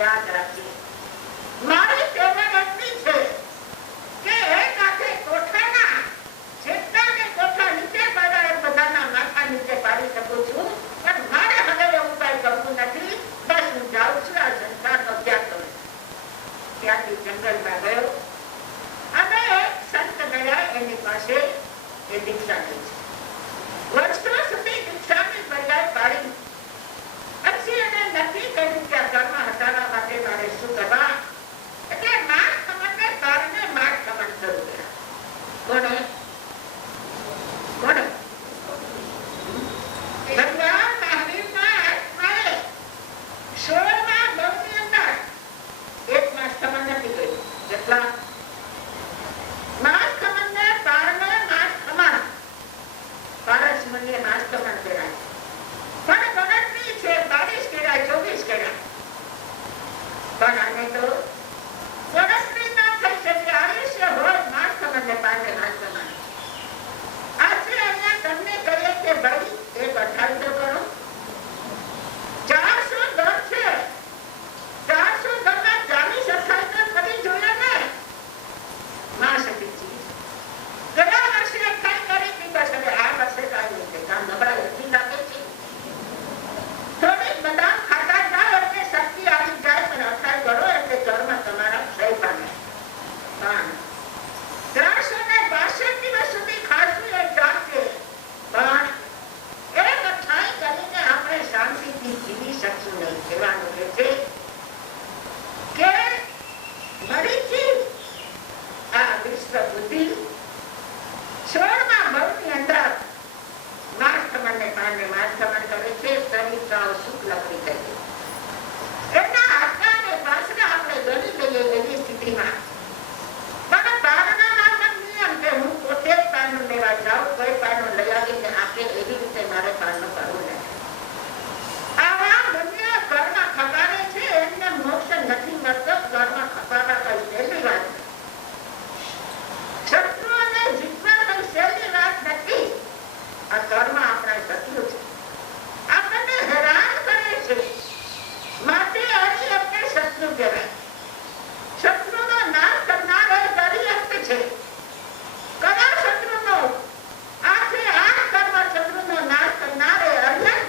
યાદ રાખજે. મારી વિનંતી છે કે એક હાથે કોઠાના જેટલાને કોઠા નીચે પાડ્યા એ બધાના માથા નીચે પાડી શકું છું, પણ મારે હવે એવું કઈ કરવું નથી. બસ હું જાઉં છું, આ સંસારનો ત્યાગ કરું. ત્યાંથી જંગલમાં ગયો અને એક સંત ગયા એની પાસે એ દીક્ષા લઈ છે. વર્ષો સુધી દીક્ષાની પર્યાય પાડી. પછી એને નક્કી કર્યું કે આ કર્મ હટાવવા માટે મારે શું કરવા? એટલે માર્ગ ખમણને કારણે માર્ગ ખમણ શરૂ કર્યા. કોણે? ભગવાન મહાવીરના આત્માએ 16મા બહુની અંદર એક માસ ખમણ નથી કર્યું. કેટલા? માસ ખમણને કારણે માસ ખમણ પારસ મુનિએ માસ ખમણ કર્યા. પણ ગણતરી છે 22 કર્યા, 24 કર્યા. પણ આને તો ગણતરી ના થઈ શકે. આયુષ્ય હોય માસ ખમણને પારણે માસ ખમણ. આજે અહીંયા તમને કહીએ કે ભાઈ એક 28 કરો. 400 ઘર છે, 400 ઘરમાં 40 28 કરી જોઈએ ને. માં સતીજી ગયા વર્ષે 28 કરી હતી, બસ હવે આ વર્ષે કાંઈ નથી. કામ નબળાઈ એટલી લાગે છે. થોડીક બદામ ખાતા જાઓ એટલે શક્તિ આવી જાય, પણ 28 કરો એટલે ઘરમાં તમારા ક્ષય પામે. 362 દિવસ સુધી ખાશું એ ચાલશે, પણ એક 28 કરીને આપણે શાંતિથી જીવી શકશું નહીં. કહેવાનું છે કે મરીચી આ વિશ્વ બુદ્ધિ 16મા બહુની અંદર માસ ખમણને કારણે માસ ખમણ કરે છે. શરીર સાવ શુક્લ થઈ જાય. એના આત્માને પાછળ આપણે ગણી લઈએ એવી સ્થિતિમાં. પણ બારણામાં નિયમ કે હું પોતે જ પાનું લેવા જાઉં, કોઈ પાનું લઈ આવીને આપે એવી રીતે મારે પાનું કરવું નથી. આવા બંને કર્મ ખપાવે છે, એમને મોક્ષ નથી મળતો. કર્મ ખપાવા કઈ સહેલી વાત નથી. શત્રુઓને જીતવા કઈ સહેલી વાત નથી. આ કર્મ આપણા શત્રુ છે, આપણને હેરાન કરે છે. માટે હરિ આપણે શત્રુ કહેવાય. શત્રુનો નાશ કરનાર એ હરિહસ્ત છે. કયા શત્રુનો? આખે 8 કર્મ શત્રુનો નાશ કરનાર એ હરિહસ્ત.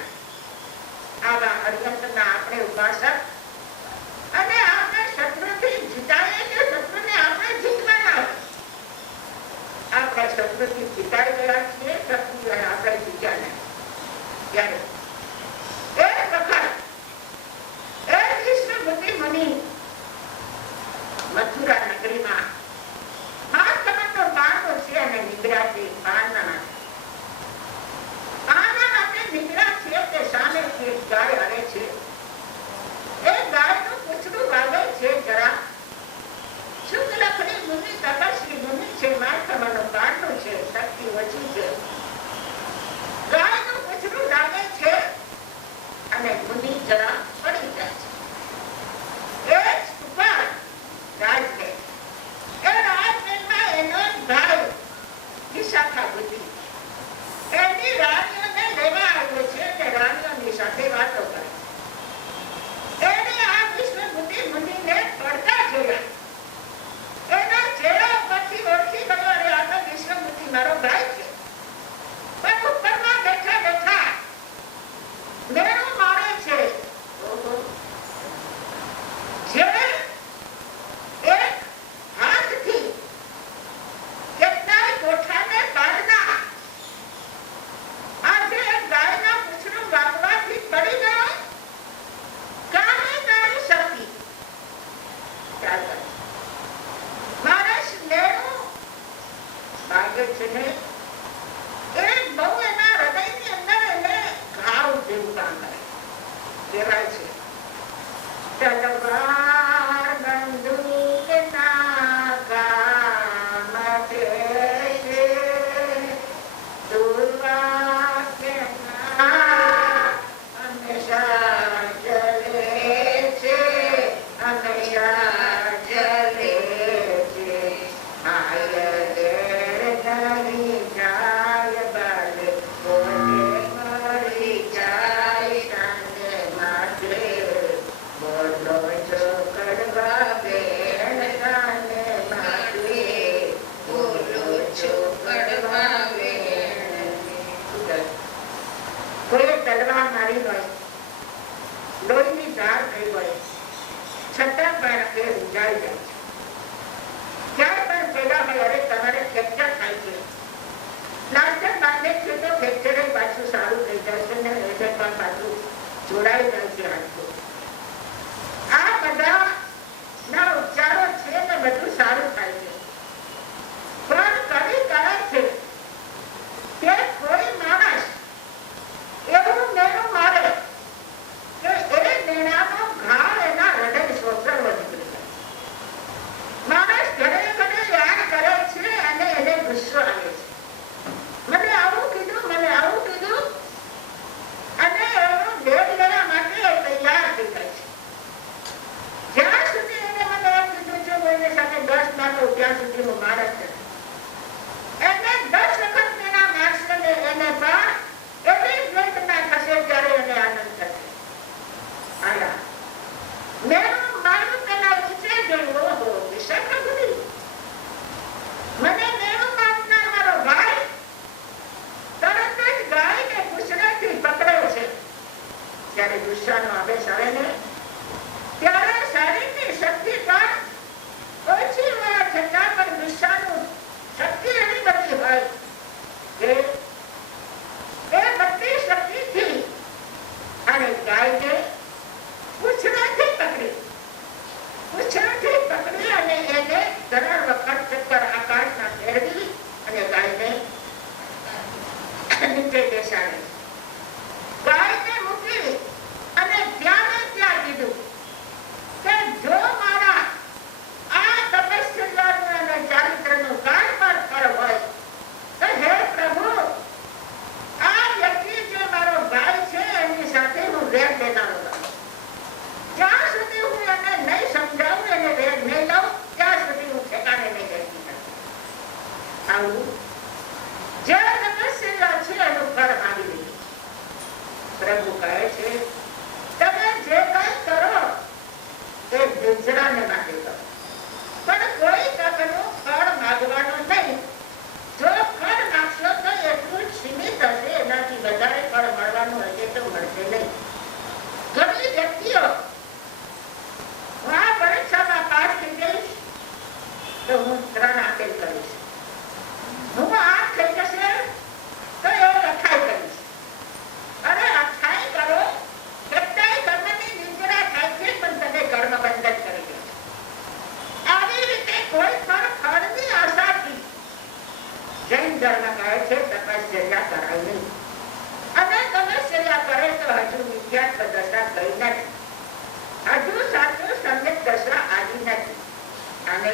આવા હરિહસ્તના આપણે ઉપાસક અને આપણે શત્રુથી જીતાઈએ કે શત્રુને આપણે જીતવાના હોય. આપણે શત્રુથી જીતાઈ ગયા છીએ, શત્રુને આપણે જીત્યા નહીં. ત્યારે એક વખત એક વિષ્ણુપતિ મુનિ મથુરા નગરીમાં માસ ખમણનો બારણો છે અને નીકળ્યા છે. પાનના માટે નીકળ્યા છે તે સામે એક ગાય આવે છે. એ ગાયનું પૂંછડું વાગે છે જરા. શુક્લખડી મુનિ તપસ્વી મુનિ છે. માસ ખમણનો બારણો છે, શક્તિ ઓછી છે. ગાયનું પૂંછડું લાગે છે અને મુનિ જરા પડી જાય છે. એ જ ઉપર રાજમહેલ. એ રાજમહેલમાં એનો ભાઈ વિશાખા બુદ્ધિ એની રાણીઓને લેવા આવ્યો છે અને રાણીઓની સાથે વાતો કરે. એને આ વિષ્ણુ બુદ્ધિ મુનિને પડતા જોયા. એના ચહેરા પરથી ઓળખી ગયો, અરે આ તો વિષ્ણુ બુદ્ધિ મારો ભાઈ છે. પણ ઉપરમાં બેઠા બેઠા મેળું મારે છે. જે એક હાથથી કેટલાય કોઠાને કાઢના. આજે ગાયના પૂંછડું વાગવાથી પડી ગયો. કામે તારી શક્તિ મારે મેળું વાગે છે ને એ બહુ એના હૃદયની અંદર એને ઘાવ જેવું કામ કરે. કહેવાય છે તલવાર બંદૂક ના કામ છે, દુર્વા કે ના હંમેશા જલે છે, હંમેશા જલે છે. આય દેર ધરી જાય બાલે બોલે મરી જાય. બોલો જાય છે. ક્યાંય પણ પેલા હોય અરે તમારે ફ્રેક્ચર થાય છે, પ્લાસ્ટર બાંધે છે તો ફ્રેક્ચર પાછું સારું થઈ જશે ને એને પણ પાછું જોડાઈ જાય છે હાથો. આ બધા ના ઉપચારો છે ને બધું સારું થાય છે. પણ કવિ કહે છે કે કોઈ માણસ એવું મેણું મારે કે એ મેણાનો ઘા એના હૃદય શોષણમાં નીકળી જાય. માણસ ઘરે ઘરે યાદ કરે છે અને એને ગુસ્સો આવે છે, મને આવું કીધું, મને આવું કીધું, અને એનો ભેદ લેવા માટે તૈયાર થઈ જાય છે. જ્યાં સુધી એને મને એમ કીધું છે કોઈને સાથે 10 ના તો ત્યાં સુધી હું માણસ નથી. એને 10 વખત મેણા મારશે ને એને પણ એવી વેદના થશે ત્યારે એને આનંદ થશે. આયા મેણું મારું પેલા ઊંચે જોયું, ઓહો વિશાળ પ્રભુજી, મને મેણું મારનાર મારો ભાઈ તરત જ ગાયને પૂંછડીથી પકડ્યો છે. જ્યારે ગુસ્સાનો આવેશ આવે ને ત્યારે શરીરની શક્તિ પણ ઓછી હોવા છતાં પણ ગુસ્સાનું શક્તિ એવી બધી હોય કે એ બધી શક્તિથી અને ગાયને પૂંછડીથી પકડી અને એને સરળ વખત ચક્કર આકાશમાં ફેરવી અને ગાયને નીચે બેસાડે. ગાયને મૂકી અને ત્યાં કીધું કે જો મારા આ તપસ્યાનું અને ચારિત્રનું કાંઈ પણ ફળ હોય તો હે પ્રભુ, આ વ્યક્તિ જે મારો ભાઈ છે એની સાથે હું વેર લેનારો છું. જ્યાં સુધી હું એને નહીં સમજાવું, એને વેર નહીં લઉં, ત્યાં સુધી હું ઠેકાણે નહીં રહેતી નથી. આવું જે તપસ્યા છે એનું ફળ આવી રહ્યું. પ્રભુ કહે છે તમે જે કંઈ કરો એ બિંજરાને માટે કરો, પણ કોઈ તકનું ફળ માંગવાનું નહીં. જો ફળ માંગશો તો એટલું જ સીમિત હશે, એનાથી વધારે ફળ મળવાનું હશે તો મળશે નહીં. ઘણી વ્યક્તિઓ હું આ પરીક્ષામાં પાસ થઈ જઈશ તો હું 3 આપેલ કરીશ, હું 8 થઈ જશે તો એ લખાઈ કરીશ. અરે અખાઈ કરો, કેટલાય કર્મની નિંદ્રા થાય છે પણ તમે કર્મ બંધન કરી દો. આવી રીતે કોઈ પણ ફળની આશાથી જૈન ધર્મ કહે છે તપશ્ચર્યા કરાય નહીં. અને તપશ્ચર્યા કરે તો હજુ મિથ્યાત્વ દશા ગઈ નથી, હજુ સાચું સમ્યક દશા આવી નથી. અને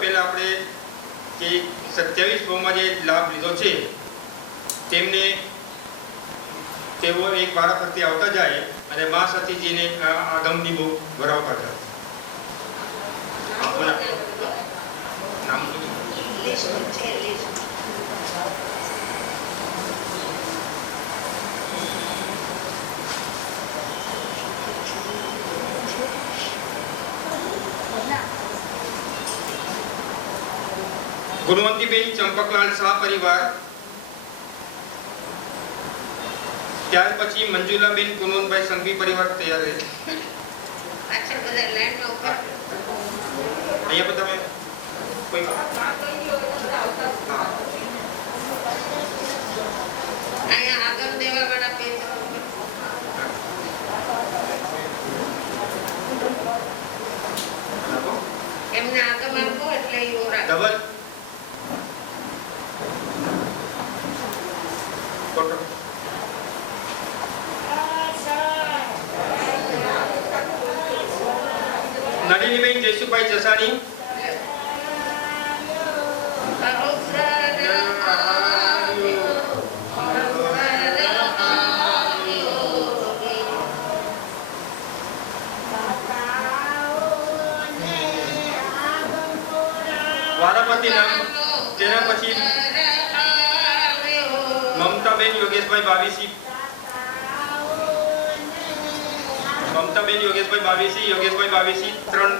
પહેલા આપણે જે 27 માં જે લાભ લીધો છે તેમને તેઓ એક વારા ફરતી આવતા જાય અને મા સતીજીને આગમની બુક ભરાવતા જાય. નામ ગુણવંતીબેન ચંપકલાલ શાહ પરિવાર, ત્યાર પછી મંજુલાબેન કુનવંતભાઈ સંઘવી પરિવાર તૈયાર છે. પાછળ બધા લાઈનમાં ઉભા અહીંયા પણ તમે કોઈ અહીંયા આગળ દેવા વાળા પેજ એમને આગળ આપો એટલે ઈ ઓરા ડબલ ફોટો. નલિનીબેન જયસુભાઈ જસાણી, વારાપતિ નામ, તેના પછી મમતાબેન યોગેશભાઈ બાવીસી, મમતાબેન યોગેશભાઈ બાવીસી 3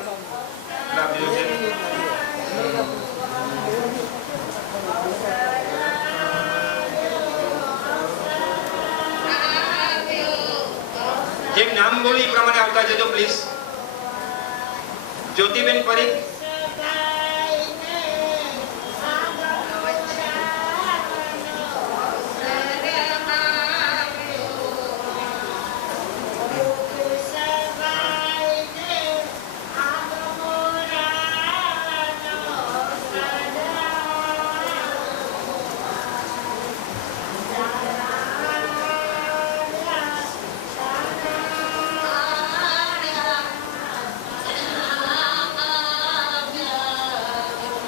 લાભ લીધો છે. જેમ નામ બોલી એ પ્રમાણે આવતા જજો પ્લીઝ. જ્યોતિબેન પરીખ,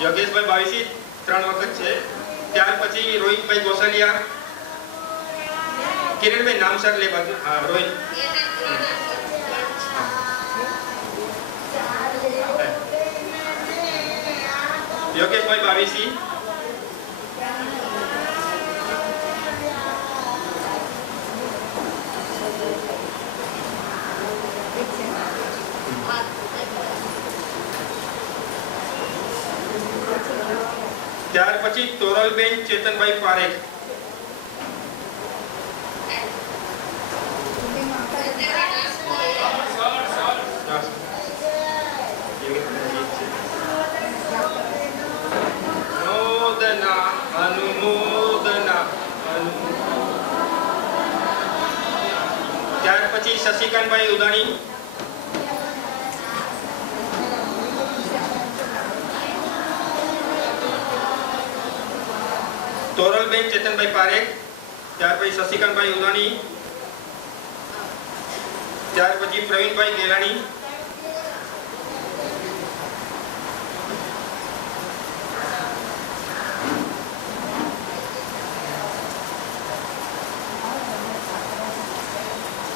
યોગેશભાઈ બાવીસી 3 વખત છે. ત્યાર પછી રોહિતભાઈ ગોસલિયા, કિરણભાઈ નામ સર લે બાજુ. હા રોહિત, યોગેશભાઈ બાવીસી, ત્યાર પછી તોરલબેન ચેતનભાઈ પારેખ, અનુમોદના. ત્યાર પછી શશિકાંતભાઈ ઉદાણી, તોરલબેન ચેતનભાઈ પારેખ, ત્યાર પછી શશિકાંતભાઈ ઉદાણી, ત્યાર પછી પ્રવીણભાઈ ગેલાણી,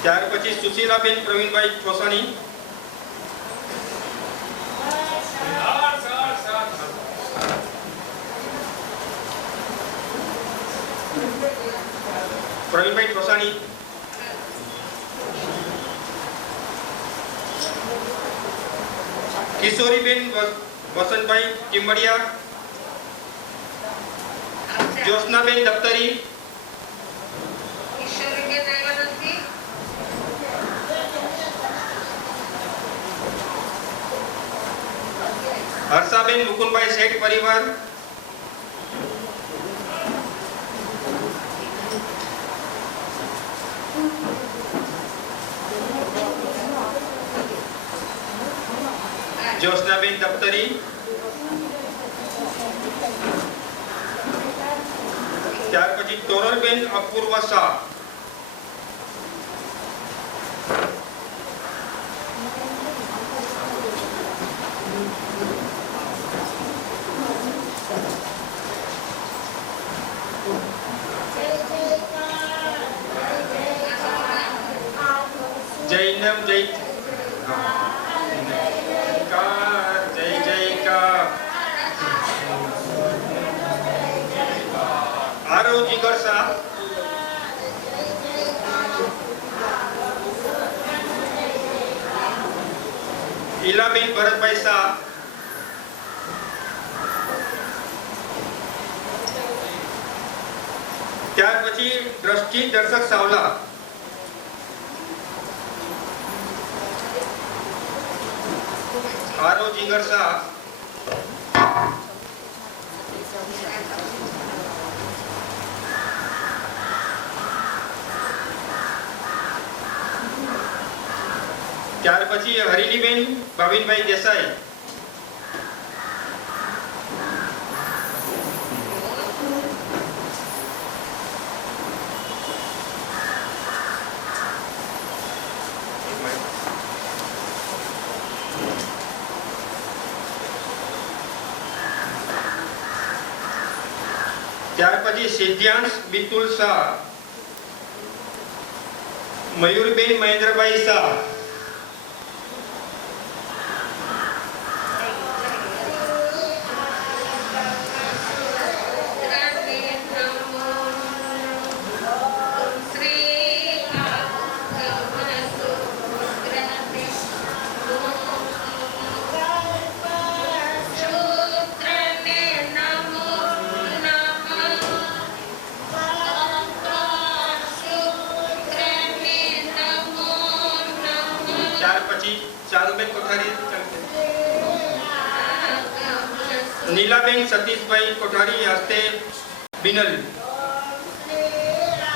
ત્યાર પછી સુશીલાબેન પ્રવીણભાઈ ચોસાણી, પ્રવીણભાઈ ચોસાણી, કિશોરીબેન વસંતભાઈ ટીમડિયા, જ્યોત્સનાબેન દફતરી, હર્ષાબેન મુકુંદભાઈ શેઠ પરિવાર, જ્યોત્સનાબેન દફતરી, ત્યાર પછી તોરલબેન અપૂર્વ શાહ, જયનમ જય જય જયકાર આરો જીગર શાહ ઈલાબેન ભરતભાઈ શાહ ત્યાર પછી દ્રષ્ટિ દર્શક સાવલા આરો જીગર શાહ ત્યાર પછી હરિલીબેન ભાવિનભાઈ દેસાઈ ત્યાર પછી સિદ્ધાંશ બિતુલ શાહ મયુરબેન મહેન્દ્રભાઈ શાહ नीलाबेन सतीशभाई कोठारी हस्ते बिनल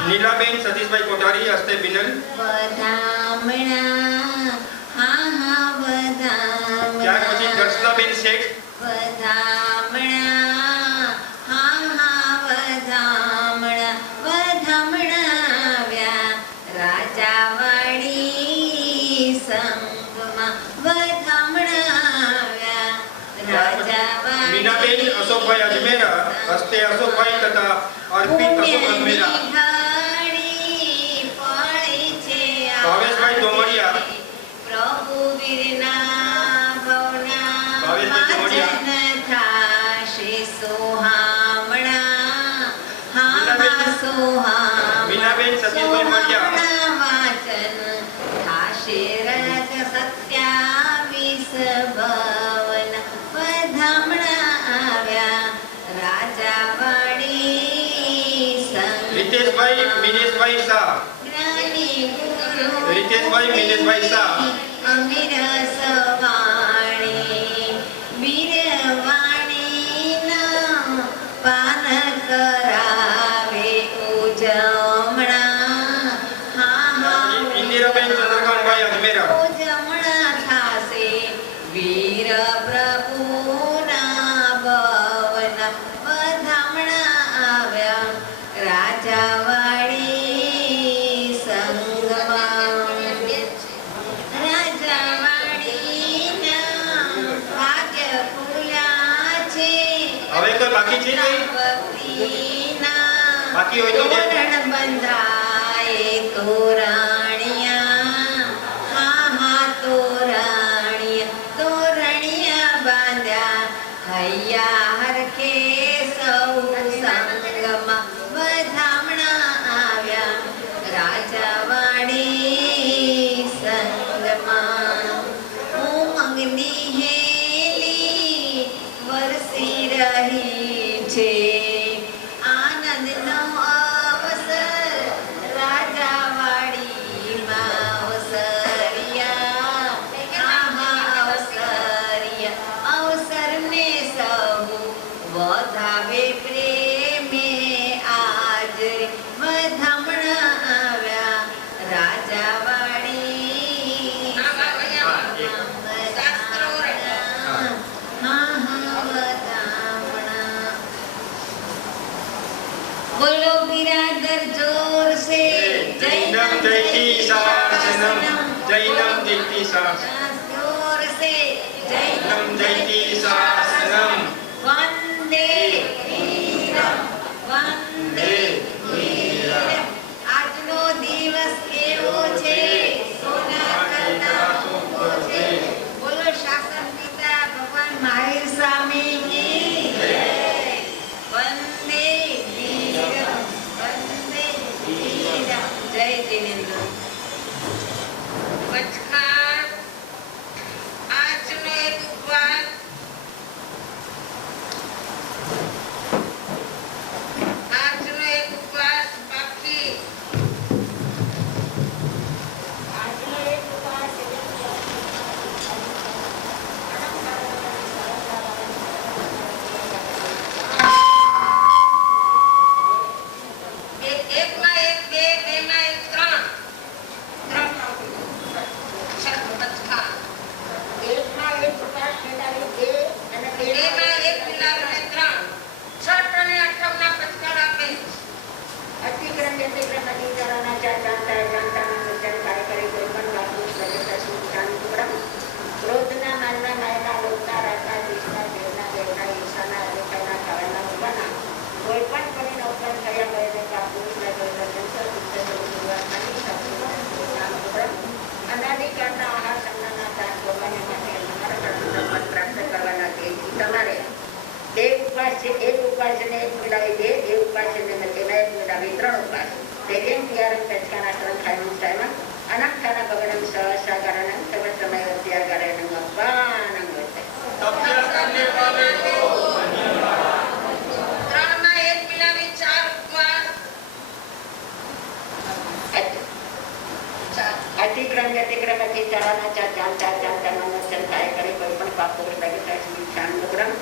नीलाबेन सतीशभाई कोठारी हस्ते बिनल વધામણા હા હા વધામણા ત્યાર પછી દર્શનાબેન શેખ વધામણા હા હા વધામણા વધામણા આવ્યા રાજાવાડી સંગમાં વધામણા આવ્યા રાજાવાડી मीनाबेन अशोकभाई अजमेरा हस्ते अशोकभाई तथा अर्पित अशोक अजमेरा भावेशभाई दोमड़िया प्रभु वीरना भवना भावेशभाई दोमड़िया थाशे सोहामणा हा सोहामणा मीनाबेन सतीशभाई मडिया वाचन थाशे रज सत्यावीस भवन વધામણા આવ્યા રાજાવાડી સંગ रितेशभाई मिनेशभाई शाह જ્ઞાની ગુરુ रितेशभाई मिनेशभाई शाह અમીર સવાણી વીરવાણીના પાન કરાવે ઉજમણા હા હા इंदिराबेन चंद्रकांतभाई अजमेरा ઉજમણા થાશે વીર પ્રભુના ભવન વધામણા આવ્યા રાજાવાડી સંગમાં રાજાવાડીના ભાગ્ય ખુલ્યા છે હવે કોઈ બાકી છે નહીં? ભક્તિના બાકી હોય તો જે તોરણ બંધાય તોરાણિયા હા હા તોરાણિયા તોરણિયા બાંધ્યા હૈયા હરખે સૌ સંગમાં વધામણા આવ્યા રાજાવાડી સંગમાં ઉમંગની હેલી વરસી રહી છે આનંદનો અવસર રાજાવાડીમાં અવસરિયા હા હા અવસરિયા અવસરને સૌ વધાવે પ્રેમે આજે વધામણા આવ્યા રાજાવાડી હા હા વધામણા બોલો બિરાદર જોર સે जैनम जयति शासनम जैनम जयति शासनम जोर से जैनम जयति शासनम वंदे वीरम वंदे वीरम આજનો દિવસ કેવો છે સોના ઉપાસને એક મિલાવી બે ઉપાસને તેના એક મિલાવી ત્રણ ઉપાસ તેમ ત્યારમ પચકાના ત્રણ ખાયનું સાયમાં અનાખાના બગડમ સહસાગરણમ તબ સમય ત્યાગરણમ અપાનમ હોતે તપસ્યા કરને વાલે કો ત્રણમાં એક મિલાવી ચાર ઉપવાસ અતિક્રમ વ્યતિક્રમથી ચારાના ચાર મનોચન થાય કરે કોઈ પણ પાપ વગર લાગે થાય શાંતગ્રમ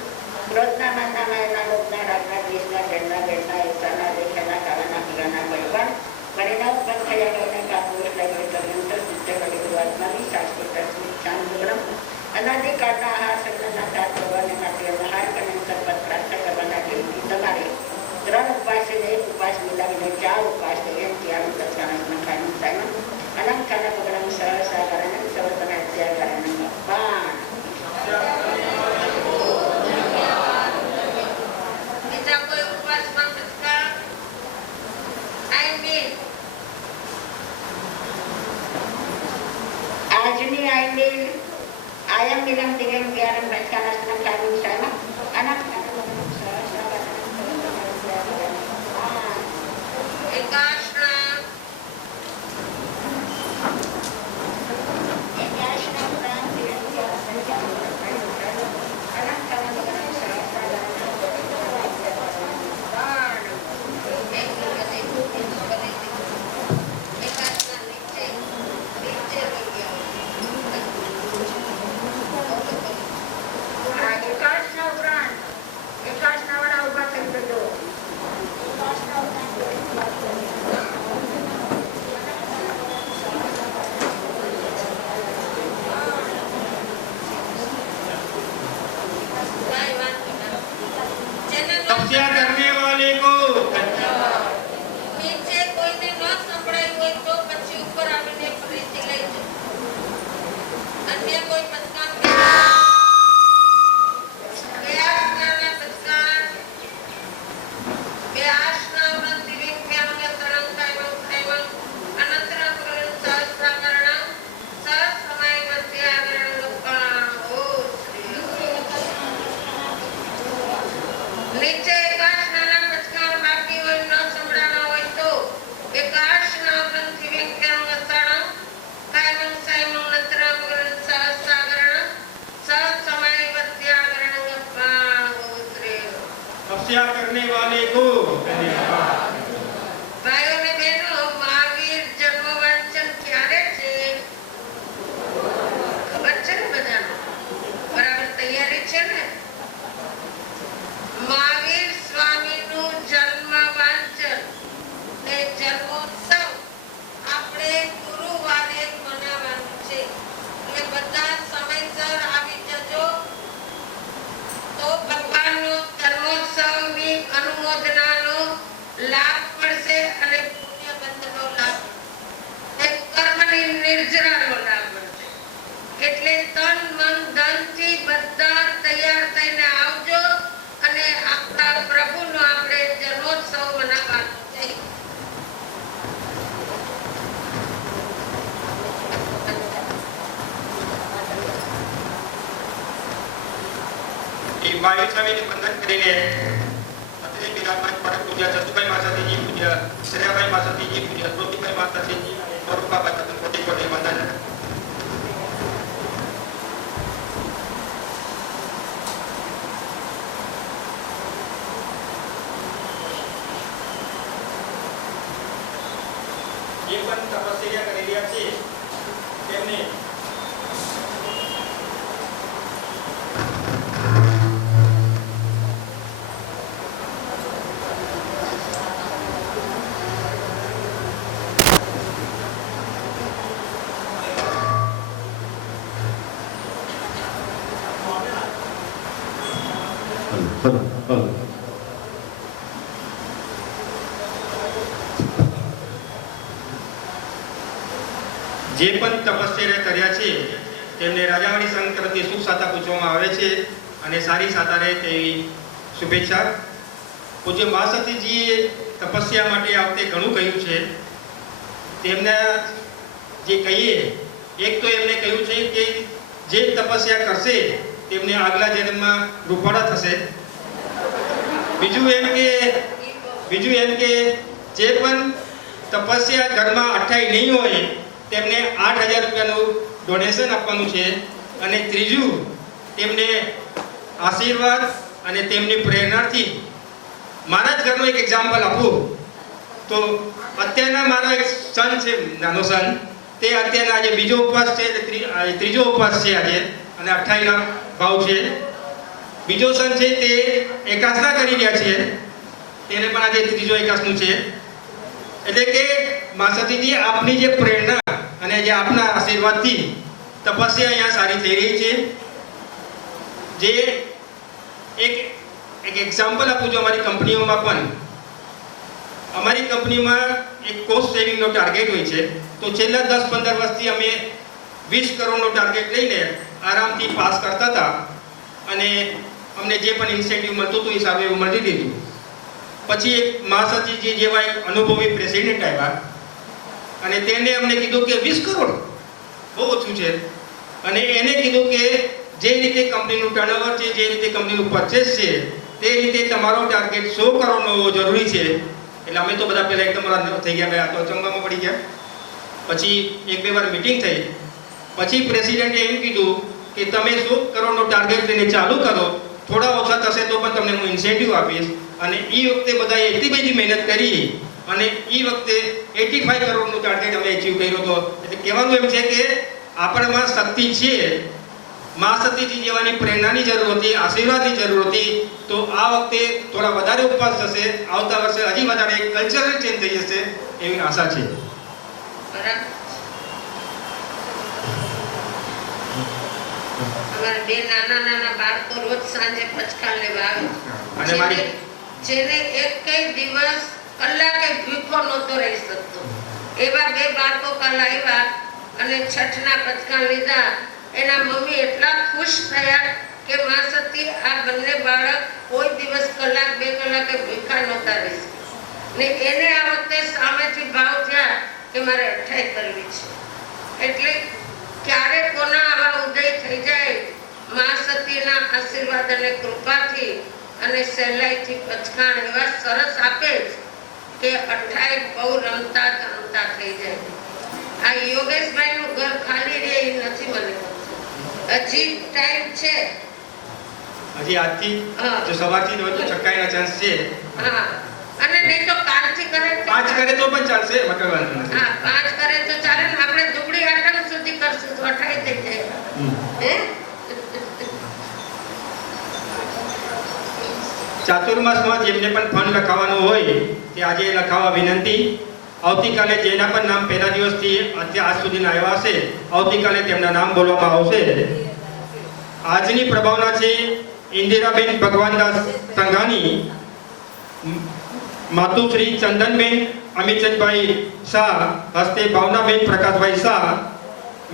ક્રોધના માનના માયના લોભના રાગના દ્વેષના ડરના બેડના ઈર્ષાના દેખાના કારણના પીડાના કોઈ પણ પરિણામ ઉત્પન્ન થયા કરીને પાપ વગર લાગે તદનંતર સિદ્ધ કરી ગુરુઆત્માની શાશ્વત શાંતગ્રમ અનાદિકાળના આહાર સગના સાથ કરવાને માટે આહાર કરીને પદ પ્રાપ્ત કરવાના હેતુથી તમારે ત્રણ ઉપવાસ અને એક ઉપવાસ મિલાવીને ચાર ઉપવાસ એમ ત્યાં પ્રચારના ખાયનું સાયમાં અલંકાના પગડમ સહસાગરણમ સવર્તન ત્યાગરણમ અપાન બીજા કોઈ ઉપવાસમાં પ્રતિકાર આજની આઈમેલ આયમ વિલમ દિવ્યમ જ્ઞાનમ ભટકાના ખાયનું સાયમાં અલંકાના પગડમ સહસાગરણમ એકાશના तपस्या करने वाले को નીચે કોઈને ન સંભળાય હોય તો પછી ઉપર આવીને ફરીથી લઈ જાઓ. અન્ય કોઈ પથકામ વ્યાસના પથકામ વ્યાસના વૃત્તિ વિખ્યાન તરંગાયમ પ્રેમં અનંતરં કરણ સહસ્રાકરણ સહસમય મધ્યાગરણ લોકાં ઓ શ્રી નીચે એકાશના પથકાર બાકી હોય ન સંભળાના હોય તો એકાશના ગ્રંથિ વિખ્યાન અસરણ કાયમં સાયમં નંતરં ગ્રંથ સહસ્રાકરણ સહસમય મધ્યાગરણ લોકાં ઓ શ્રી तपस्या करने वाले को ભાઈઓ અને બહેનો મહાવીર જન્મ વાંચન ક્યારે છે ખબર છે ને બધાને બરાબર તૈયારી છે ને મહાવીર સ્વામીનું જન્મ વાંચન ને જન્મોત્સવ આપણે ગુરુવારે મનાવવાનું છે એટલે બધા સમયસર આવી જજો તો ભગવાનનો જન્મોત્સવની અનુમોદનાનો લાભ મળશે અને પુણ્ય બંધનો લાભ મળશે કર્મની નિર્જરાનો લાભ મળશે એટલે તન મન ધનથી બધા તૈયાર થઈને આવજો અને આપણા પ્રભુનો આપણે જન્મોત્સવ મનાવવાનો છે. એ મહાવીર સ્વામીને વંદન કરીને અત્રે બિરાજમાન પરમ પૂજ્ય ચતુભાઈ માતાજીજી, પૂજ્ય શ્રેયાભાઈ માતાજીજી, પૂજ્ય સ્મૃતિભાઈ માતાજીજી અને સ્વરૂપા માતાજી કોટી કોટી વંદન. જે પણ તપસ્યા કરી રહ્યા છે તેમને જે પણ તપસ્યા કર્યા છે તેમને રાજાવાડી સંઘ તરફથી શુભ સાતા પૂછવામાં આવે છે અને સારી સાતા રહે તેવી શુભેચ્છા. પૂજ્ય મહાસતીજીએ તપસ્યા માટે આ વખતે ઘણું કહ્યું છે. તેમના જે કહીએ એક તો એમને કહ્યું છે કે જે તપસ્યા કરશે તેમને આગલા જન્મમાં રૂપાળા થશે. બીજું એમ કે જે પણ તપસ્યા ઘરમાં અઠાઈ નહીં હોય તેમને 8,000 રૂપિયાનું ડોનેશન આપવાનું છે. અને ત્રીજું, તેમને આશીર્વાદ અને તેમની પ્રેરણાથી મારા જ ઘરનો એક એક્ઝામ્પલ આપું તો અત્યારના મારો એક સન છે, નાનો સન, તે અત્યારના આજે બીજો ઉપવાસ છે, ત્રીજો ઉપવાસ છે આજે, અને 28ના ભાવ છે. બીજો સન છે તે એકાસના કરી રહ્યા છે, તેને પણ આજે ત્રીજો એકાસનું છે. એટલે કે માસતીજી આપની જે પ્રેરણા અને જે આપના આશીર્વાદથી તપસ્યા અહીંયા સારી થઈ રહી છે. જે એક એક્ઝામ્પલ આપું છું, અમારી કંપનીઓમાં પણ, અમારી કંપનીમાં એક કોસ્ટ સેવિંગનો ટાર્ગેટ હોય છે. તો છેલ્લા 10-15 વર્ષથી અમે 20 કરોડનો ટાર્ગેટ લઈને આરામથી પાસ કરતા હતા, અને અમને જે પણ ઇન્સેન્ટિવ મળતું હતું એ હિસાબે એવું મળી દીધું. પછી એક મહાસતીજી જેવા એક અનુભવી પ્રેસિડેન્ટ આવ્યા, અને તેને અમને કીધું કે 20 કરોડ બહુ ઓછું છે. અને એને કીધું કે જે રીતે કંપનીનું ટર્નઓવર છે, જે રીતે કંપનીનું પરચેસ છે, તે રીતે તમારો ટાર્ગેટ 100 કરોડનો હોવો જરૂરી છે. એટલે અમે તો બધા પહેલા એકદમ થઈ ગયા, ભાઈ આ તો અચંબામાં પડી ગયા. પછી 1-2 વાર મીટિંગ થઈ, પછી પ્રેસિડેન્ટે એમ કીધું કે તમે 100 કરોડનો ટાર્ગેટ લઈને ચાલુ કરો, થોડા ઓછા થશે તો પણ તમને હું ઇન્સેન્ટિવ આપીશ. અને એ વખતે બધાએ એટલી બધી મહેનત કરી, અને એ વખતે 85 કરોડનું ટાર્ગેટ અમે અચીવ કર્યો હતો. એટલે કહેવાનું એમ છે કે આપણામાં શક્તિ છે. મહાસતીજી જેવાની પ્રેરણાની જરૂર હતી, આશીર્વાદની જરૂર હતી. તો આ વખતે થોડા વધારે ઉપવાસ થશે, આવતા વર્ષે હજી વધારે કલ્ચરલ ચેન્જ થઈ જશે એવી આશા છે. અમારા બે નાના બાળકો રોજ સાંજે પચકાલ લેવા આવે, જેને એક દિવસ કલાકે ભૂખો નહોતો રહી શકતો. એવા 2 બાળકો કાલ આવ્યા અને છઠના પચકાલ લીધા. એના મમ્મી એટલા ખુશ થયા કે મહાસતી આ બંને બાળક કોઈ દિવસ કલાક 2 કલાકે ભૂખા નહોતા રહી શકતા. ને એને આ વખતે સામેથી ભાવ થયા કે મારે 28 કરવી છે. એટલે ક્યારે કોના આવા ઉદય થઈ જાય મહાસતીના આશીર્વાદ અને કૃપાથી, અને સહેલાઈથી પચકાણ એવા સરસ આપે કે 28 બહુ રમતા થઈ જાય. આ યોગેશભાઈનું ઘર ખાલી રહે એ નથી, મને હજી ટાઈમ છે, હજી આજથી જો સવારથી હોય તો છક્કાઈના ચાન્સ છે. હા, અને નહીં તો કાલથી કરે 5 કરે તો પણ ચાલશે, મતલબ વાંધો નથી. હા, 5 કરે તો ચાલે ને. આપણે દુબળી આઠમ સુધી કરશું તો 28 થઈ જાય. હે ચાતુર્માસમાં જેમને પણ ફંડ લખાવવાનું હોય તે આજે લખાવવા વિનંતી. આવતીકાલે જેના પણ નામ પહેલા દિવસથી આજ સુધીના આવ્યા હશે, આવતીકાલે તેમના નામ બોલવામાં આવશે. આજની પ્રભાવના છે ઇન્દિરાબેન ભગવાનદાસ સંઘાની, માતુશ્રી ચંદનબેન અમિતચંદભાઈ શાહ, હસ્તે ભાવનાબેન પ્રકાશભાઈ શાહ,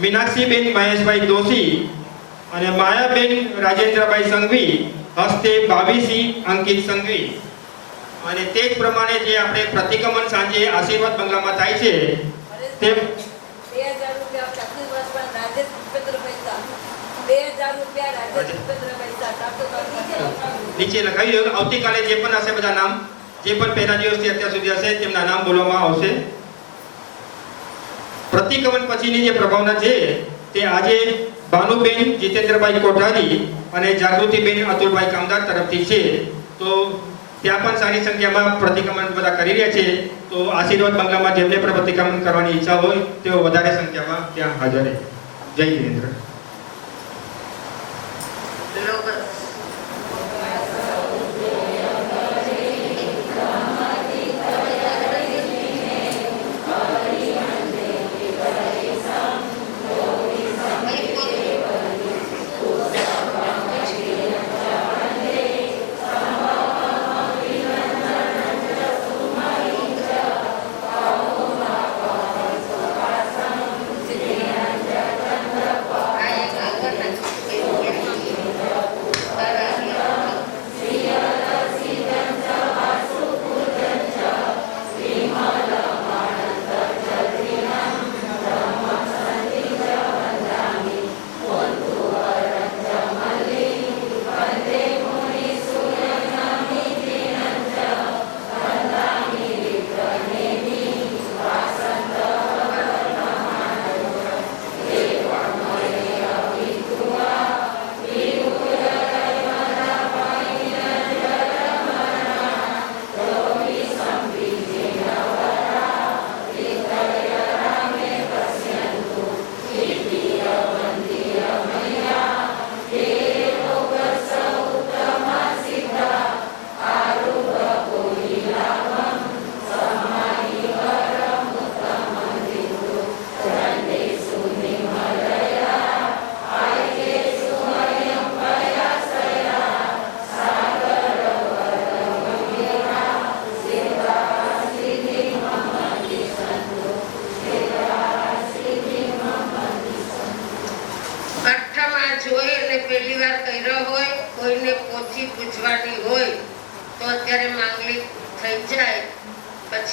મીનાક્ષીબેન મહેશભાઈ દોશી અને માયાબેન રાજેન્દ્રભાઈ સંઘવી, હસ્તે ભાવીસી અંકિત સંઘવી. અને તે જ પ્રમાણે જે આપણે પ્રતિક્રમણ સાંજે આશીર્વાદ બંગલામાં થાય છે તે 2000 રૂપિયા ચાતુર્માસમાં રાજેશ ભૂપેન્દ્ર પૈસા, 2000 રૂપિયા રાજેશ ભૂપેન્દ્ર પૈસા ચાતુર્માસ નીચે લખાવી દો. આવતીકાલે જે પણ હશે બધા નામ, જે પણ પહેલા દિવસથી અત્યાર સુધી હશે તેમના નામ બોલવામાં આવશે. પ્રતિક્રમણ પછીની જે પ્રભાવના છે તે આજે ભાનુબેન જીતેન્દ્રભાઈ કોઠારી અને જાગૃતિબેન અતુલભાઈ કામદાર તરફથી છે. તો ત્યાં પણ સારી સંખ્યામાં પ્રતિક્રમણ બધા કરી રહ્યા છે. તો આશીર્વાદ બંગલામાં જેમને પણ પ્રતિક્રમણ કરવાની ઈચ્છા હોય તેઓ વધારે સંખ્યામાં ત્યાં હાજર રહે. જય હિન્દ્ર.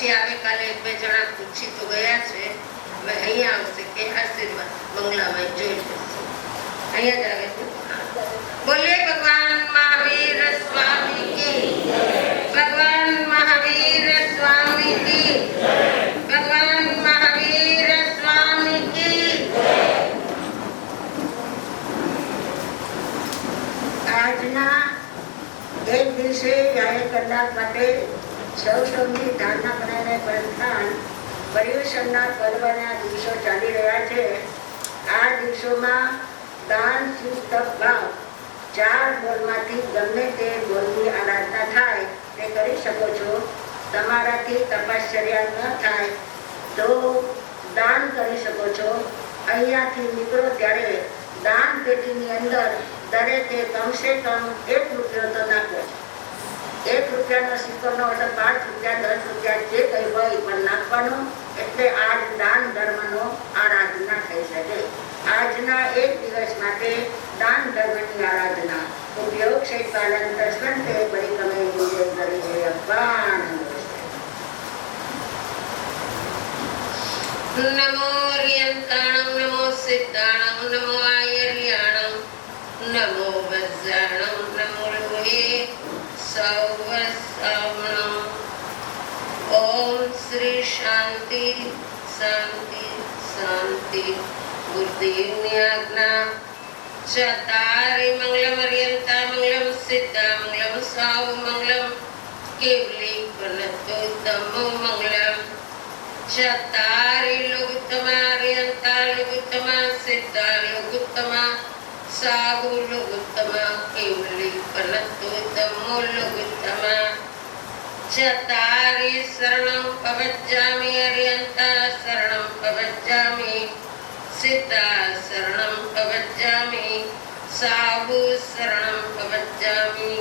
પછી આવે કાલે એક બે જણા પૂછી તો ગયા છે, હવે અહીંયા આવશે કે આશીર્વાદ બંગલામાં જોઈ જશે. અહીંયા જ આવે છે. બોલીએ ભગવાન મહાવીર સ્વામી કી, ભગવાન મહાવીર સ્વામી કી, ભગવાન મહાવીર સ્વામી કી. આજના એક દિવસે જાહેર કલાક માટે સૌની ધારણા બનાવીને પ્રસ્થાન પર્યુષણના પર્વના દિવસો ચાલી રહ્યા છે. આ દિવસોમાં દાન, શીલ, તપ, ભાવ 4 બોલમાંથી ગમે તે બોલની આરાધના થાય તે કરી શકો છો. તમારાથી તપશ્ચર્યા ન થાય તો દાન કરી શકો છો. અહીંયાથી નીકળો ત્યારે દાન પેટીની અંદર દરેકે કમસે કમ 1 રૂપિયો તો નાખવો. 1 રૂપિયાનો સિક્કો નો એટલે 5 રૂપિયા 10 રૂપિયા જે કઈ હોય પણ નાખવાનો. એટલે આજ દાન ધર્મનો આરાધના થઈ શકે. આજના એક દિવસ માટે દાન ધર્મની આરાધના ઉપયોગ છે. પાલન દર્શનતે પરિક્રમે વિજય કરી છે. અપાન નમો રિયંતાણં, નમો સિદ્ધાણં, નમો આયર્યાણં, નમો વજ્જાણં, નમો લોહે સૌવસાવણં. ઓમ શ્રી શાંતિ શાંતિ શાંતિ. ગુરુદેવની આજ્ઞા. ચતારે મંગલમ અર્યંતા મંગલમ સિદ્ધા મંગલમ સાવ મંગલમ કેવલી વનતોત્તમો મંગલમ. ચતારે લોકોત્તમા અર્યંતા લોકોત્તમા સિદ્ધા લોકોત્તમા સાવ લોકોત્તમા કેવલી વનતોત્તમો લોકોત્તમા. ચતારે શરણં પવજ્જામિ અર્યંતા શરણં પવજ્જામિ સિદ્ધા શરણં પવજ્જામિ સાહુ શરણં પવજ્જામિ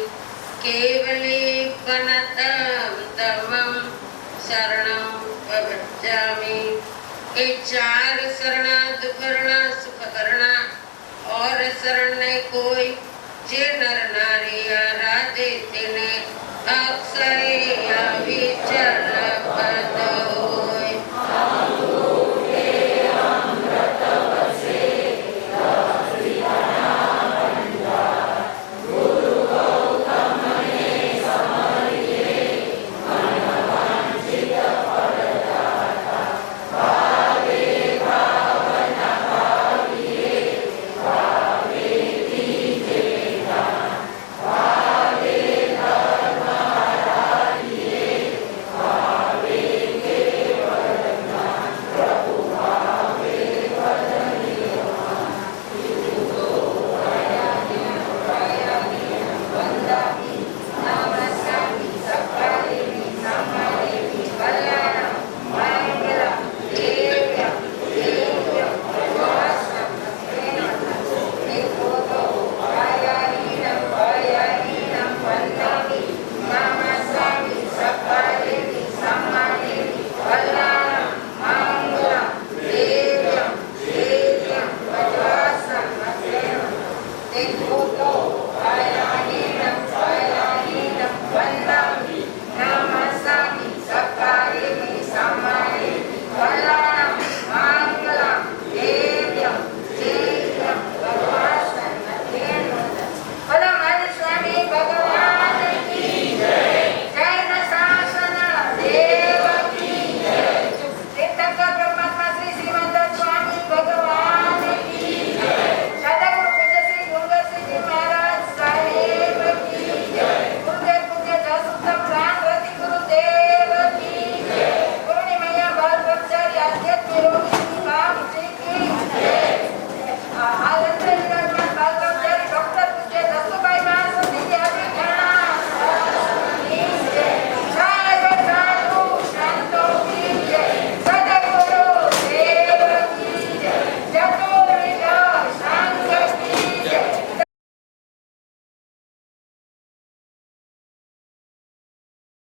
કેવલી વનતમં શરણં પવજ્જામિ. એ 4 શરણા દુઃખરણા સુખકરણા और शरण